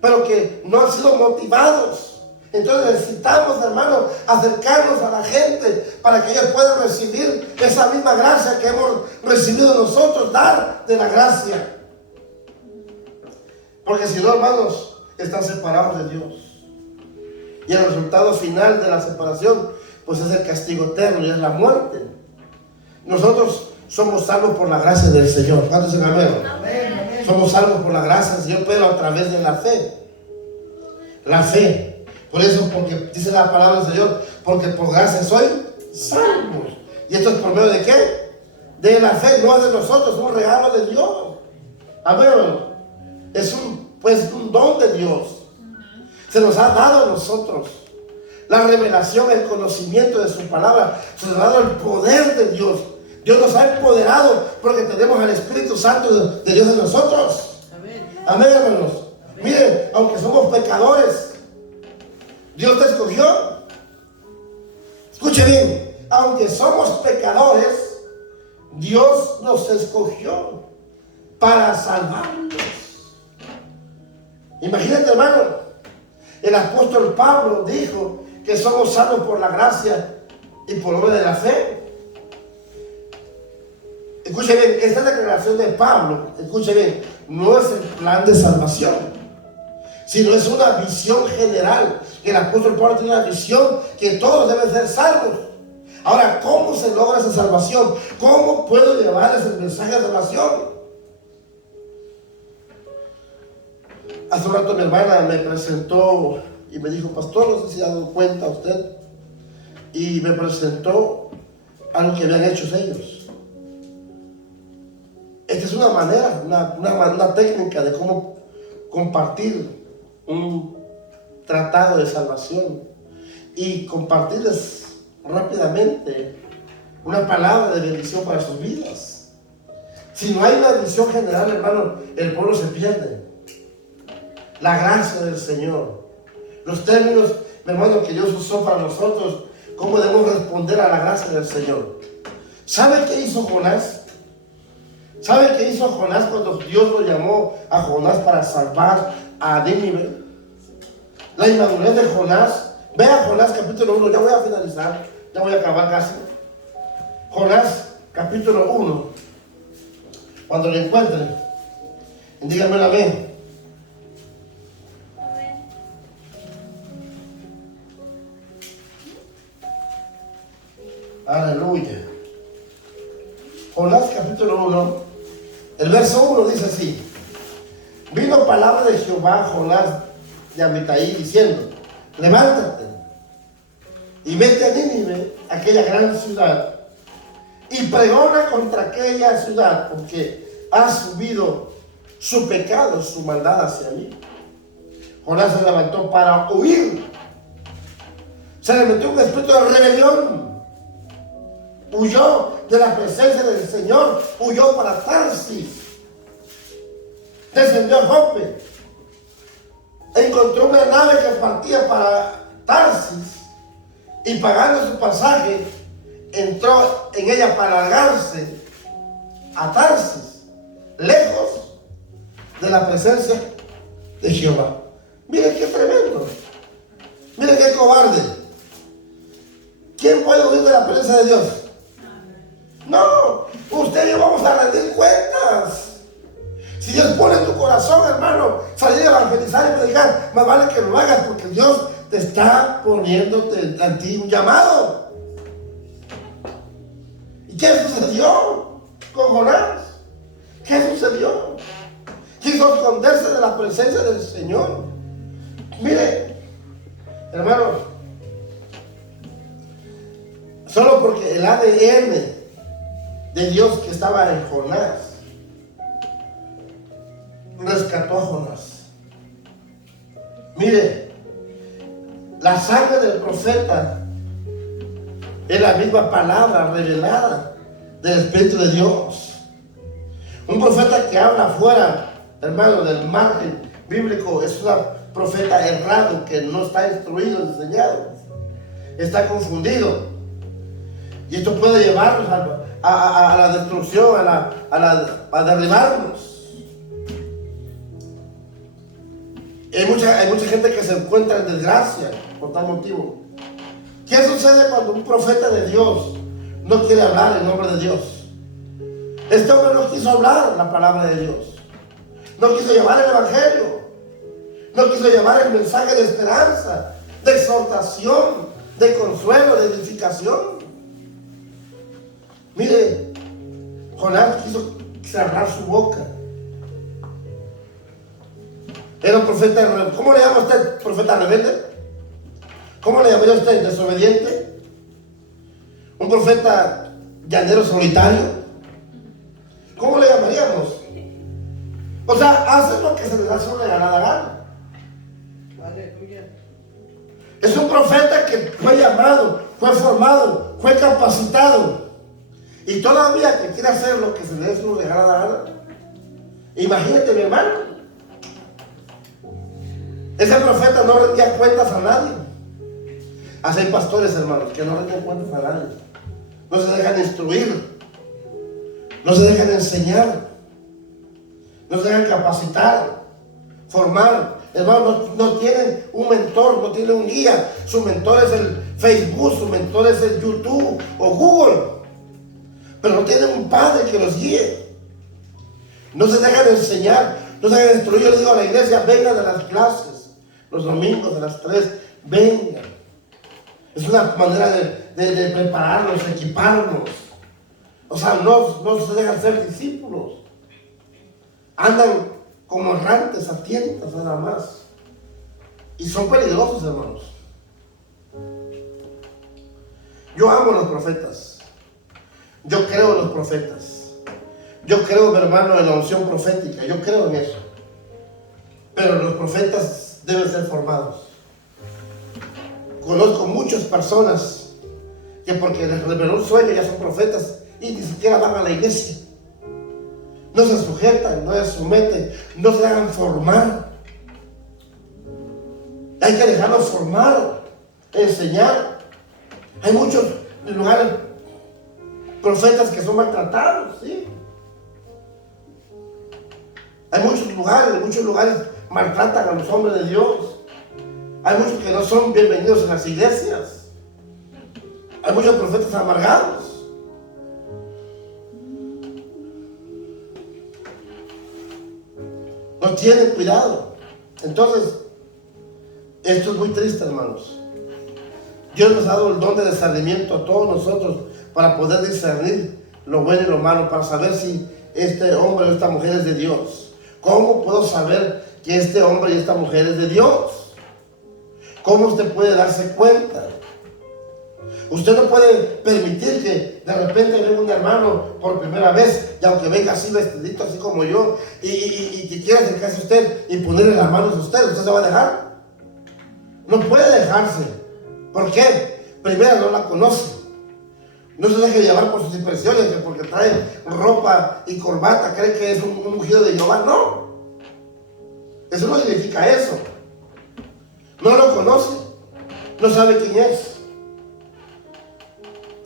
pero que no han sido motivados. Entonces necesitamos, hermanos, acercarnos a la gente para que ellos puedan recibir esa misma gracia que hemos recibido nosotros, dar de la gracia. Porque si no, hermanos, están separados de Dios. Y el resultado final de la separación, pues es el castigo eterno y es la muerte. Nosotros somos salvos por la gracia del Señor. ¿Cuántos dicen amén? Amén. Somos salvos por la gracia del Señor, pero a través de la fe. La fe. Por eso, porque dice la palabra del Señor, porque por gracia soy salvos. ¿Y esto es por medio de qué? De la fe, no es de nosotros, es un regalo de Dios. Amén. Es un don de Dios. Se nos ha dado a nosotros la revelación, el conocimiento de su palabra. Se nos ha dado el poder de Dios. Dios nos ha empoderado porque tenemos al Espíritu Santo de Dios en nosotros. Amén, hermanos. Miren, aunque somos pecadores, Dios te escogió. Escuche bien, aunque somos pecadores, Dios nos escogió para salvarnos. Imagínate, hermano, el apóstol Pablo dijo que somos salvos por la gracia y por obra de la fe. Escuche bien, esta declaración de Pablo, escuche bien, no es el plan de salvación, sino es una visión general. Que el apóstol Pablo tiene una visión que todos deben ser salvos. Ahora, ¿cómo se logra esa salvación? ¿Cómo puedo llevarles el mensaje de salvación? Hace un rato mi hermana me presentó y me dijo: pastor, no sé si se ha dado cuenta usted, y me presentó algo que habían hecho ellos. Esta es una manera, una técnica de cómo compartir un tratado de salvación y compartirles rápidamente una palabra de bendición para sus vidas. Si no hay una visión general, hermano, el pueblo se pierde. La gracia del Señor, los términos, mi hermano, que Dios usó para nosotros, cómo debemos responder a la gracia del Señor. ¿Sabe qué hizo Jonás? ¿Sabe qué hizo Jonás cuando Dios lo llamó a Jonás para salvar a Nínive? La inmadurez de Jonás. Vea Jonás capítulo 1, ya voy a finalizar, ya voy a acabar casi. Jonás capítulo 1, cuando lo encuentren, díganme amén. Aleluya. Jonás capítulo 1, el verso 1 dice así: vino palabra de Jehová a Jonás de Amitai diciendo: levántate y vete a Nínive, aquella gran ciudad, y pregona contra aquella ciudad, porque ha subido su pecado, su maldad hacia mí. Jonás se levantó para huir. Se le metió un espíritu de rebelión. Huyó de la presencia del Señor. Huyó para Tarsis. Descendió a Jope. Encontró una nave que partía para Tarsis. Y pagando su pasaje, entró en ella para largarse a Tarsis, lejos de la presencia de Jehová. Miren qué tremendo. Miren qué cobarde. ¿Quién puede huir de la presencia de Dios? No, usted y yo vamos a rendir cuentas. Si Dios pone en tu corazón, hermano, salir a evangelizar y predicar, más vale que lo hagas, porque Dios te está poniéndote a ti un llamado. ¿Y qué sucedió con Jonás? ¿Qué sucedió? Quiso esconderse de la presencia del Señor. Mire, hermano, solo porque el ADN de Dios que estaba en Jonás rescató a Jonás. Mire, la sangre del profeta es la misma palabra revelada del Espíritu de Dios. Un profeta que habla fuera, hermano, del margen bíblico es un profeta errado, que no está instruido, enseñado, está confundido. Y esto puede llevarnos a la destrucción, a derribarnos. Hay mucha gente que se encuentra en desgracia por tal motivo. ¿Qué sucede cuando un profeta de Dios no quiere hablar en nombre de Dios? Este hombre no quiso hablar la palabra de Dios, no quiso llevar el evangelio, no quiso llevar el mensaje de esperanza, de exhortación, de consuelo, de edificación. Mire, Jonás quiso cerrar su boca. Era un profeta, ¿cómo le llama usted? ¿Profeta rebelde? ¿Cómo le llamaría usted? ¿Desobediente? ¿Un profeta llanero solitario? ¿Cómo le llamaríamos? O sea, hace lo que se le da su regalada gana. Aleluya. Es un profeta que fue llamado, fue formado, fue capacitado, y todavía que quiere hacer lo que se le dé su regalada gana. Imagínate, mi hermano. Ese profeta no rendía cuentas a nadie. Así hay pastores, hermanos, que no rinden cuentas a nadie. No se dejan instruir, no se dejan enseñar, no se dejan capacitar, formar. Hermanos, no tienen un mentor, no tienen un guía. Su mentor es el Facebook, su mentor es el YouTube o Google, pero no tienen un padre que los guíe. No se dejan enseñar, no se dejan instruir. Yo le digo a la iglesia: vengan a las clases los domingos a las 3, vengan. Es una manera de prepararnos, equiparnos. O sea, no se dejan ser discípulos. Andan como errantes a tientas nada más. Y son peligrosos, hermanos. Yo amo a los profetas. Yo creo en los profetas. Yo creo, mi hermano, en la unción profética. Yo creo en eso. Pero los profetas deben ser formados. Conozco muchas personas que porque les reveló un sueño ya son profetas y ni siquiera van a la iglesia. No se sujetan, no se someten, no se dejan formar. Hay que dejarlos formar, enseñar. Hay muchos lugares, profetas que son maltratados, ¿sí? Hay muchos lugares maltratan a los hombres de Dios. Hay muchos que no son bienvenidos en las iglesias. Hay muchos profetas amargados. No tienen cuidado. Entonces, esto es muy triste, hermanos. Dios nos ha dado el don de discernimiento a todos nosotros para poder discernir lo bueno y lo malo, para saber si este hombre o esta mujer es de Dios. ¿Cómo puedo saber que este hombre y esta mujer es de Dios? ¿Cómo usted puede darse cuenta? Usted no puede permitir que de repente venga un hermano por primera vez, y aunque venga así vestidito, así como yo, y que quiera acercarse a usted y ponerle las manos a usted se va a dejar. No puede dejarse. ¿Por qué? Primero, no la conoce. No se deje llevar por sus impresiones, que porque trae ropa y corbata cree que es un ungido de Jehová. No. Eso no significa eso. No lo conoce. No sabe quién es.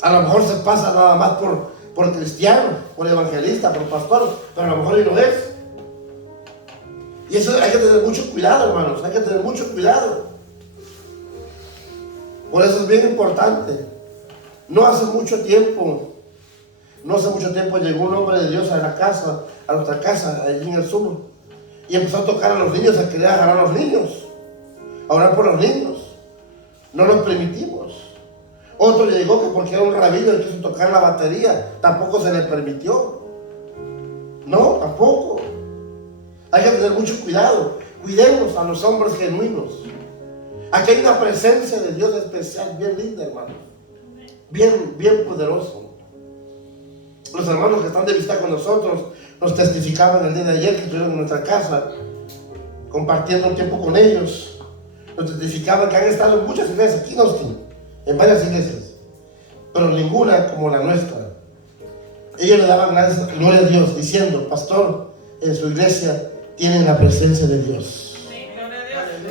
A lo mejor se pasa nada más por cristiano, por evangelista, por pastor, pero a lo mejor ni lo es. Y eso hay que tener mucho cuidado, hermanos. Hay que tener mucho cuidado. Por eso es bien importante. No hace mucho tiempo llegó un hombre de Dios a nuestra casa, allí en el sur, y empezó a tocar a los niños, a querer agarrar a los niños, a orar por los niños. No lo permitimos. Otro llegó que porque era un rabino y quiso tocar la batería, tampoco se le permitió. No, tampoco. Hay que tener mucho cuidado. Cuidemos a los hombres genuinos. Aquí hay una presencia de Dios especial, bien linda, hermanos. Bien poderoso. Los hermanos que están de visita con nosotros nos testificaban el día de ayer que estuvieron en nuestra casa compartiendo un tiempo con ellos. Nos testificaban que han estado en muchas iglesias aquí en Austin, en varias iglesias, pero ninguna como la nuestra. Ellos le daban gloria a Dios diciendo: pastor, en su iglesia tienen la presencia de Dios,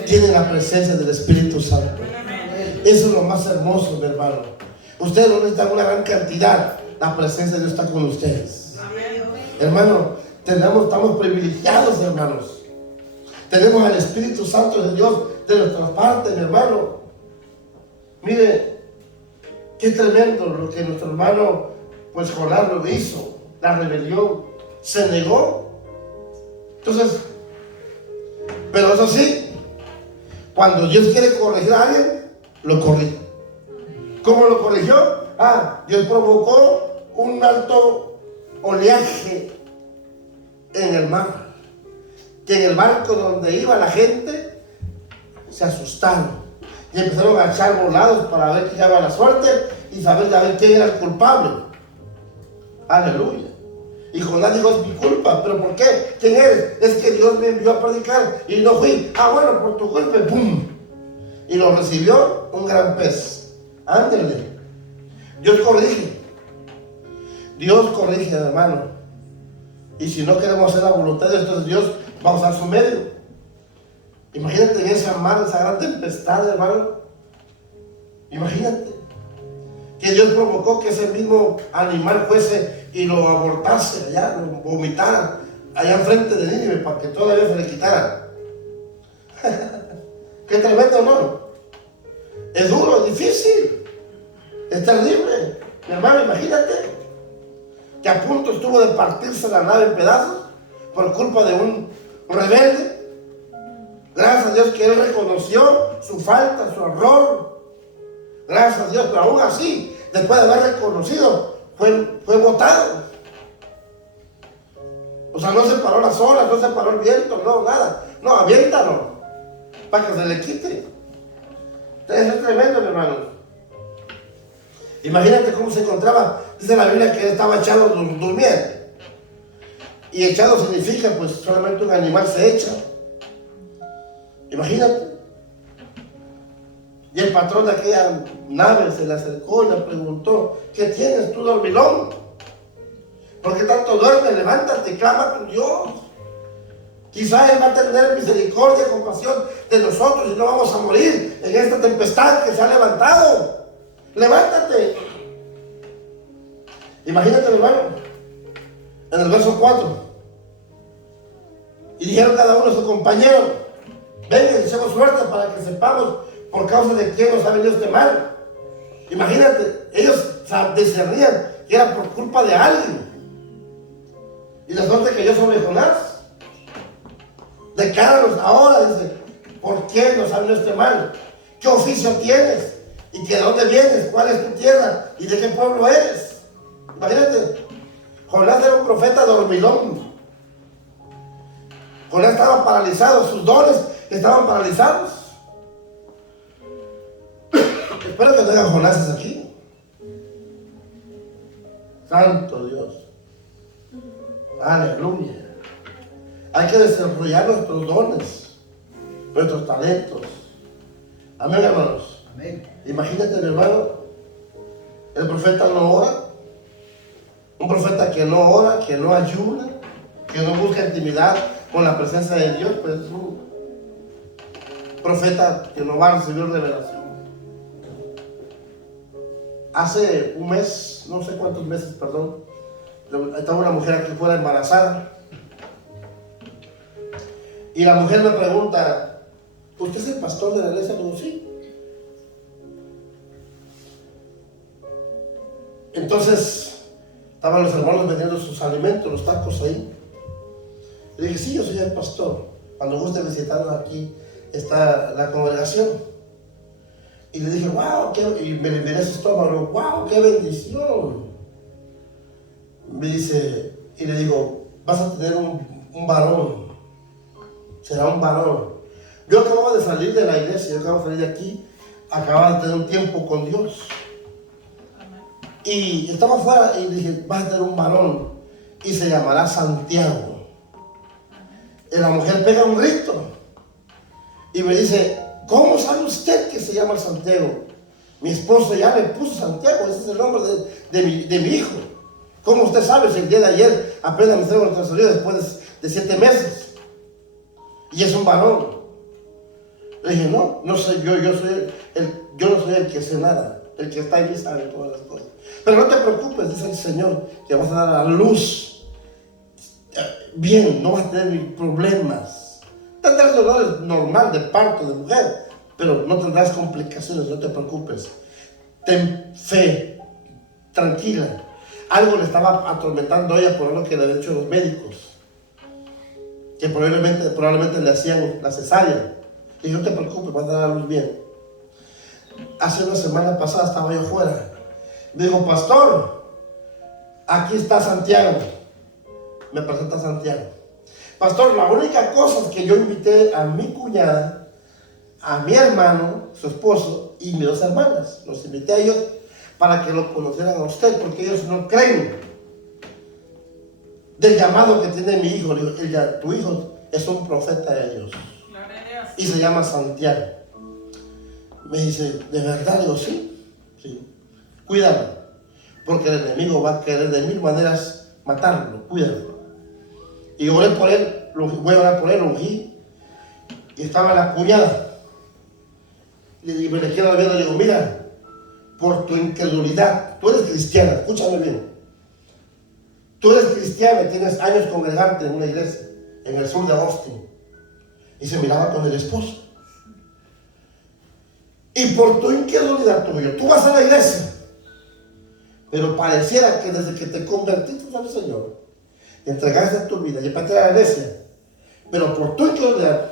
tienen la presencia del Espíritu Santo. Eso es lo más hermoso, mi hermano. Ustedes no necesitan una gran cantidad, la presencia de Dios está con ustedes. Hermano, estamos privilegiados, hermanos. Tenemos al Espíritu Santo de Dios de nuestra parte, mi hermano. Mire, qué tremendo lo que nuestro hermano, pues Jonás lo hizo, la rebelión, se negó. Entonces, pero eso sí, cuando Dios quiere corregir a alguien, lo corrige. ¿Cómo lo corrigió? Dios provocó un alto oleaje en el mar, que en el barco donde iba la gente se asustaron y empezaron a echar volados para ver quién daba la suerte y saber quién era el culpable. Aleluya. Y Jonás dijo: es mi culpa. ¿Pero por qué? ¿Quién eres? Es que Dios me envió a predicar y no fui. Bueno, por tu culpa. ¡Pum! Y lo recibió un gran pez. Ándale. Dios corrige. Dios corrige, hermano. Y si no queremos hacer la voluntad de Dios, entonces Dios va a usar su medio. Imagínate en esa mar, esa gran tempestad, hermano. Imagínate que Dios provocó que ese mismo animal fuese y lo abortase allá, lo vomitara allá enfrente de Nínive para que todavía se le quitara. Qué tremendo, ¿no? Es duro, es difícil, es terrible. Mi hermano, imagínate que a punto estuvo de partirse la nave en pedazos por culpa de un rebelde. Gracias a Dios que él reconoció su falta, su error. Gracias a Dios, pero aún así, después de haber reconocido, fue botado. O sea, no se paró las olas, no se paró el viento, no, nada. No, aviéntalo para que se le quite. Eso es tremendo, mi hermano. Imagínate cómo se encontraba. Dice la Biblia que él estaba echado durmiendo. Y echado significa, pues, solamente un animal se echa. Imagínate. Y el patrón de aquella nave se le acercó y le preguntó: ¿qué tienes tú, dormilón? ¿Por qué tanto duermes? Levántate, clama a tu Dios. Quizá Él va a tener misericordia y compasión de nosotros y no vamos a morir en esta tempestad que se ha levantado. Levántate. Imagínate, mi hermano, en el verso 4. Y dijeron cada uno a su compañero: venga, echemos suerte para que sepamos por causa de quién nos ha venido este mal. Imagínate, ellos discernían que era por culpa de alguien. Y la suerte cayó sobre Jonás. Decláranos ahora, dice, ¿por qué nos ha venido este mal? ¿Qué oficio tienes? ¿Y que de dónde vienes? ¿Cuál es tu tierra? ¿Y de qué pueblo eres? Imagínate, Jonás era un profeta dormilón. Jonás estaba paralizado, sus dones estaban paralizados. Espero que no haya Jonases aquí. Santo Dios. Aleluya. Hay que desarrollar nuestros dones, nuestros talentos. Amén, hermanos. Amén. Imagínate, mi hermano, el profeta no ora. Un profeta que no ora, que no ayuna, que no busca intimidad con la presencia de Dios, pues es un profeta que no va a recibir revelación. Hace un mes, no sé cuántos meses, perdón, estaba una mujer aquí fuera embarazada. Y la mujer me pregunta, ¿usted es el pastor de la iglesia? Le digo, sí. Entonces, estaban los hermanos vendiendo sus alimentos, los tacos ahí. Le dije, sí, yo soy el pastor. Cuando guste visitarnos aquí está la congregación. Y le dije, wow, y me miré su estómago, wow, qué bendición. Me dice, y le digo, vas a tener un varón. Será un varón. Yo acababa de salir de la iglesia, yo acabo de salir de aquí, acababa de tener un tiempo con Dios. Y estaba afuera y dije, vas a tener un varón y se llamará Santiago. Y la mujer pega un grito y me dice, ¿cómo sabe usted que se llama Santiago? Mi esposo ya le puso Santiago, ese es el nombre de mi hijo. ¿Cómo usted sabe si el día de ayer apenas me estaba transferido después de 7 meses? Y es un varón. Le dije, no soy yo, yo no soy el que sé nada. El que está en mí sabe todas las cosas. Pero no te preocupes, dice el Señor, que vas a dar a la luz. Bien, no vas a tener ni problemas. Tendrás dolores normal de parto de mujer, pero no tendrás complicaciones, no te preocupes. Ten fe, tranquila. Algo le estaba atormentando a ella por lo que le habían hecho los médicos, que probablemente le hacían la cesárea. Y no te preocupes, vas a dar a luz bien. Hace una semana pasada estaba yo fuera. Me dijo, pastor, aquí está Santiago. Me presenta Santiago. Pastor, la única cosa es que yo invité a mi cuñada, a mi hermano, su esposo y mis 2 hermanas. Los invité a ellos para que lo conocieran a usted, porque ellos no creen del llamado que tiene mi hijo. Le digo, tu hijo es un profeta de Dios. Y se llama Santiago. Me dice, ¿de verdad? Le digo, sí. Cuídalo, porque el enemigo va a querer de 1000 maneras matarlo. Cuídalo. Y oré por él, voy a orar por él, lo ungí. Y estaba la cuñada. Y me le quedo viendo y le digo, mira, por tu incredulidad, tú eres cristiana, escúchame bien. Tú eres cristiana y tienes años congregarte en una iglesia en el sur de Austin. Y se miraba con el esposo. Y por tu incredulidad tuya, tú vas a la iglesia, pero pareciera que desde que te convertiste al Señor, entregaste tu vida y para a la iglesia, pero por tu incredulidad,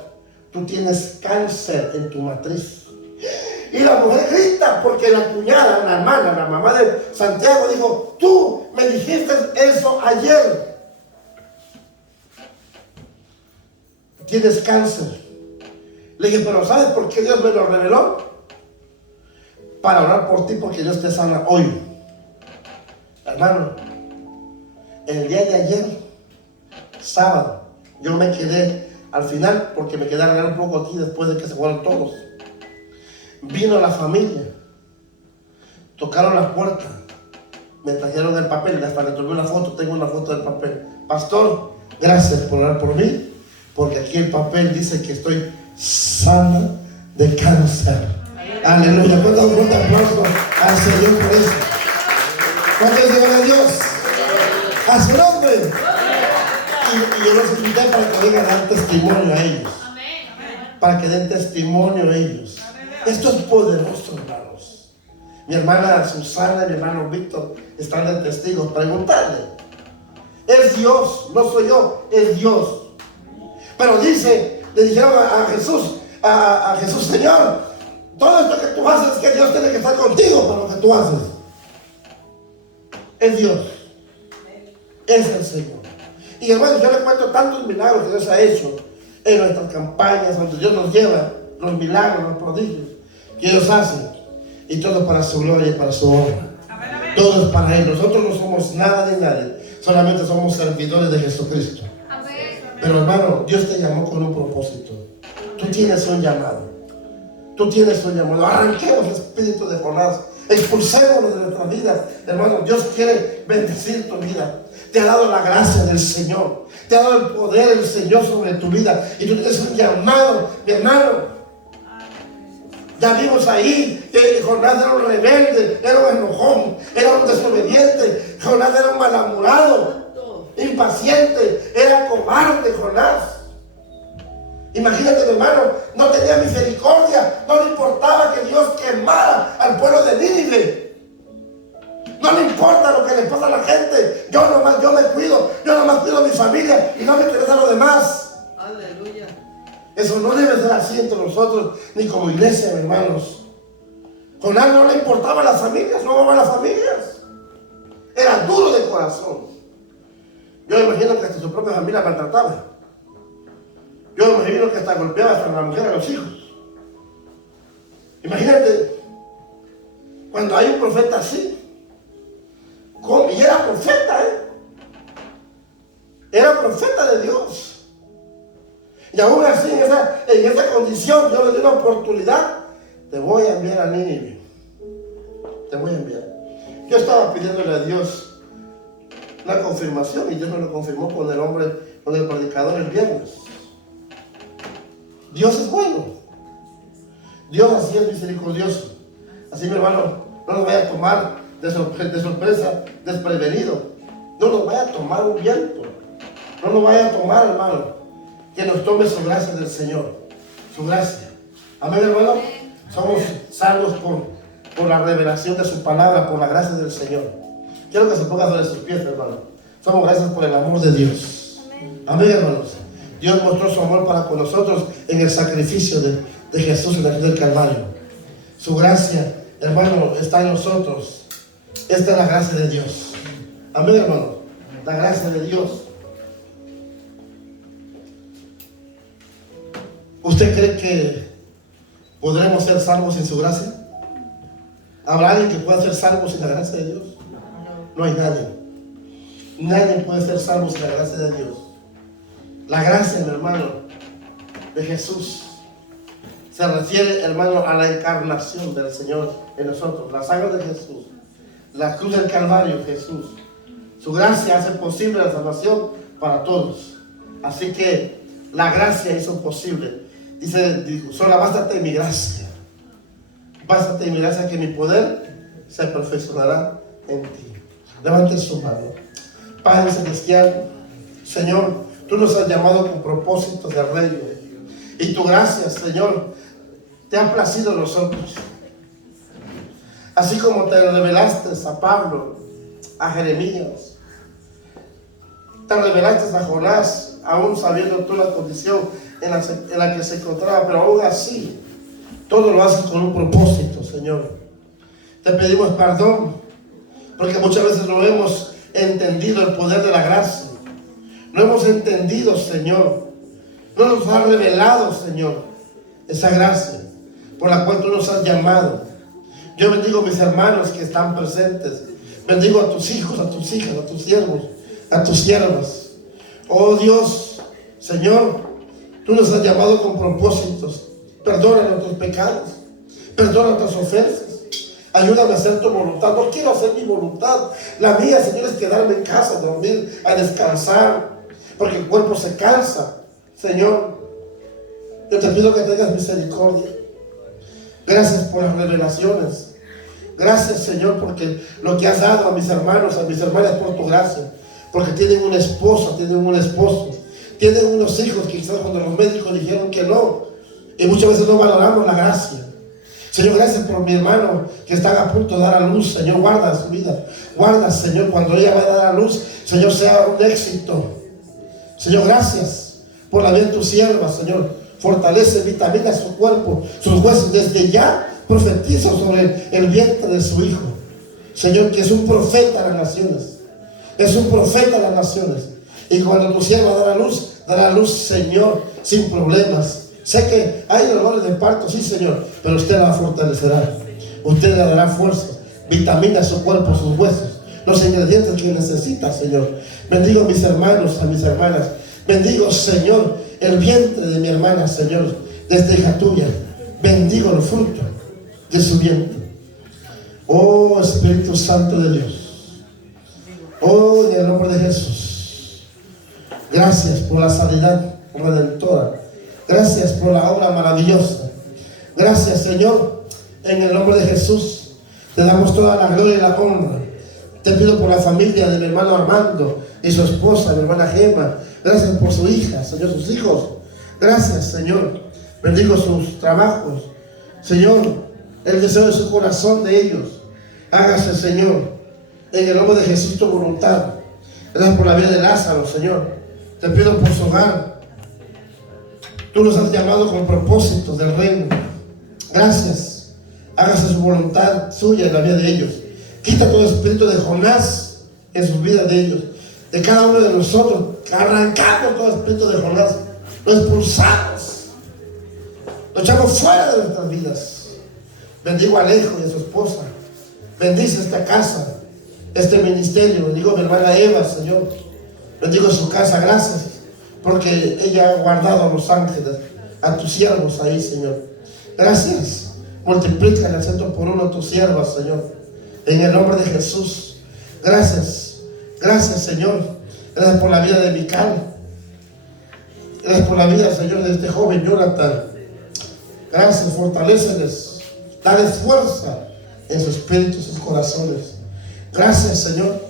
tú tienes cáncer en tu matriz. Y la mujer grita porque la cuñada, la hermana, la mamá de Santiago dijo, tú me dijiste eso ayer. Tienes cáncer. Le dije, pero ¿sabes por qué Dios me lo reveló? Para orar por ti, porque Dios te sana hoy. Hermano, el día de ayer, sábado, yo me quedé al final, porque me quedé a regar un poco aquí después de que se fueron todos. Vino la familia, tocaron la puerta, me trajeron el papel, hasta le tomé una foto, tengo una foto del papel. Pastor, gracias por orar por mí, porque aquí el papel dice que estoy sana de cáncer. Aleluya. ¿Cuántos un fuerte aplauso al Señor por eso? ¿Cuántos digan a Dios? A su nombre. Y yo los invité para que vengan a dar testimonio a ellos. Para que den testimonio a ellos. Esto es poderoso, hermanos. Mi hermana Susana y mi hermano Víctor están de testigos. Preguntarle. Es Dios, no soy yo, es Dios. Pero dice, le dijeron a Jesús, Señor, todo esto que tú haces es que Dios tiene que estar contigo para lo que tú haces. Es Dios. es el Señor. Y hermano, yo le cuento tantos milagros que Dios ha hecho en nuestras campañas, donde Dios nos lleva, los milagros, los prodigios que Dios hace, y todo para su gloria y para su honra. Todo es para Él. Nosotros no somos nada de nadie, solamente somos servidores de Jesucristo. Pero hermano, Dios te llamó con un propósito. Tú tienes un llamado. Tú tienes un llamado. Arranquemos el espíritu de Jonás. Expulsémoslo de nuestra vida. Hermano, Dios quiere bendecir tu vida. Te ha dado la gracia del Señor. Te ha dado el poder del Señor sobre tu vida. Y tú tienes un llamado, mi hermano. Ya vimos ahí que Jonás era un rebelde, era un enojón, era un desobediente. Jonás era un malhumorado, impaciente, era cobarde Jonás. Imagínate, mi hermano, no tenía misericordia, no le importaba que Dios quemara al pueblo de Nínive. No le importa lo que le pasa a la gente. Yo me cuido, yo nomás cuido a mi familia y no me interesa lo demás. Aleluya. Eso no debe ser así entre nosotros, ni como iglesia, mis hermanos. Jonás no le importaba a las familias, no amaba a las familias. Era duro de corazón. Yo me imagino que hasta su propia familia maltrataba. Yo me imagino que hasta golpeaba hasta a la mujer, a los hijos. Imagínate, cuando hay un profeta así, y era profeta, era profeta de Dios. Y aún así, en esa condición, Dios le dio una oportunidad. Te voy a enviar a Nínive. Te voy a enviar. Yo estaba pidiéndole a Dios una confirmación y Dios me lo confirmó con el predicador el viernes. Dios es bueno. Dios así es misericordioso. Así, mi hermano, no nos vaya a tomar de sorpresa, desprevenido. No nos vaya a tomar un viento. No nos vaya a tomar, hermano, que nos tome su gracia del Señor. Su gracia. Amén, hermano. Somos salvos por la revelación de su palabra, por la gracia del Señor. Quiero que se ponga sobre sus pies, hermano. Somos gracias por el amor de Dios. Amén, hermanos. Dios mostró su amor para con nosotros en el sacrificio de Jesús en la cruz del Calvario. Su gracia, hermano, está en nosotros. Esta es la gracia de Dios. Amén, hermano. La gracia de Dios. ¿Usted cree que podremos ser salvos sin su gracia? ¿Habrá alguien que pueda ser salvo sin la gracia de Dios? No hay nadie. Nadie puede ser salvo sin la gracia de Dios. La gracia, mi hermano, de Jesús se refiere, hermano, a la encarnación del Señor en nosotros. La sangre de Jesús, la cruz del Calvario, Jesús. Su gracia hace posible la salvación para todos. Así que la gracia hizo posible. Dijo, solo bástate en mi gracia. Bástate en mi gracia, que mi poder se perfeccionará en ti. Levante su mano. Padre celestial, Señor, tú nos has llamado con propósitos de reino. Y tu gracia, Señor, te ha placido a nosotros. Así como te revelaste a Pablo, a Jeremías, te revelaste a Jonás, aún sabiendo tú la condición en la que se encontraba, pero aún así, todo lo haces con un propósito, Señor. Te pedimos perdón, porque muchas veces no hemos entendido el poder de la gracia. No hemos entendido, Señor. No nos has revelado, Señor, esa gracia por la cual tú nos has llamado. Yo bendigo a mis hermanos que están presentes. Bendigo a tus hijos, a tus hijas, a tus siervos, a tus siervas. Oh Dios, Señor, tú nos has llamado con propósitos. Perdona nuestros pecados. Perdona nuestras ofensas. Ayúdame a hacer tu voluntad. No quiero hacer mi voluntad. La mía, Señor, es quedarme en casa, a dormir, a descansar, porque el cuerpo se cansa. Señor, yo te pido que tengas misericordia. Gracias por las revelaciones. Gracias, Señor, porque lo que has dado a mis hermanos, a mis hermanas, por tu gracia. Porque tienen una esposa, tienen un esposo, tienen unos hijos que quizás cuando los médicos dijeron que no, y muchas veces no valoramos la gracia. Señor, gracias por mi hermano que está a punto de dar a luz. Señor, guarda su vida. Guarda, Señor, cuando ella va a dar a luz, Señor, sea un éxito. Señor, gracias por la vida de tu sierva, Señor. Fortalece, vitamina su cuerpo, sus huesos. Desde ya profetizo sobre el vientre de su hijo, Señor, que es un profeta de las naciones. Es un profeta de las naciones. Y cuando tu sierva dará luz, Señor, sin problemas. Sé que hay dolores de parto, sí, Señor, pero usted la fortalecerá. Usted le dará fuerza, vitamina a su cuerpo, sus huesos, los ingredientes que necesita, Señor. Bendigo a mis hermanos, a mis hermanas. Bendigo, Señor, el vientre de mi hermana, Señor, de esta hija tuya. Bendigo el fruto de su vientre. Oh, Espíritu Santo de Dios. Oh, en el nombre de Jesús. Gracias por la sanidad redentora. Gracias por la obra maravillosa. Gracias, Señor. En el nombre de Jesús te damos toda la gloria y la honra. Te pido por la familia de mi hermano Armando y su esposa, mi hermana Gemma. Gracias por su hija, Señor, sus hijos. Gracias, Señor. Bendigo sus trabajos. Señor, el deseo de su corazón de ellos. Hágase, Señor, en el nombre de Jesús tu voluntad. Gracias por la vida de Lázaro, Señor. Te pido por su hogar. Tú los has llamado con propósitos del reino. Gracias. Hágase su voluntad suya en la vida de ellos. Quita todo espíritu de Jonás en sus vidas de ellos. De cada uno de nosotros. Arrancamos todo espíritu de Jonás. Lo expulsamos. Lo echamos fuera de nuestras vidas. Bendigo a Alejo y a su esposa. Bendice esta casa, este ministerio. Bendigo a mi hermana Eva, Señor. Bendigo su casa. Gracias, porque ella ha guardado a los ángeles, a tus siervos ahí, Señor. Gracias. Multiplica el 100 a tus siervas, Señor. En el nombre de Jesús. Gracias. Gracias, Señor. Gracias por la vida de Mical. Gracias por la vida, Señor, de este joven Jonathan. Gracias, fortaléceles. Dale fuerza en su espíritu, sus corazones. Gracias, Señor.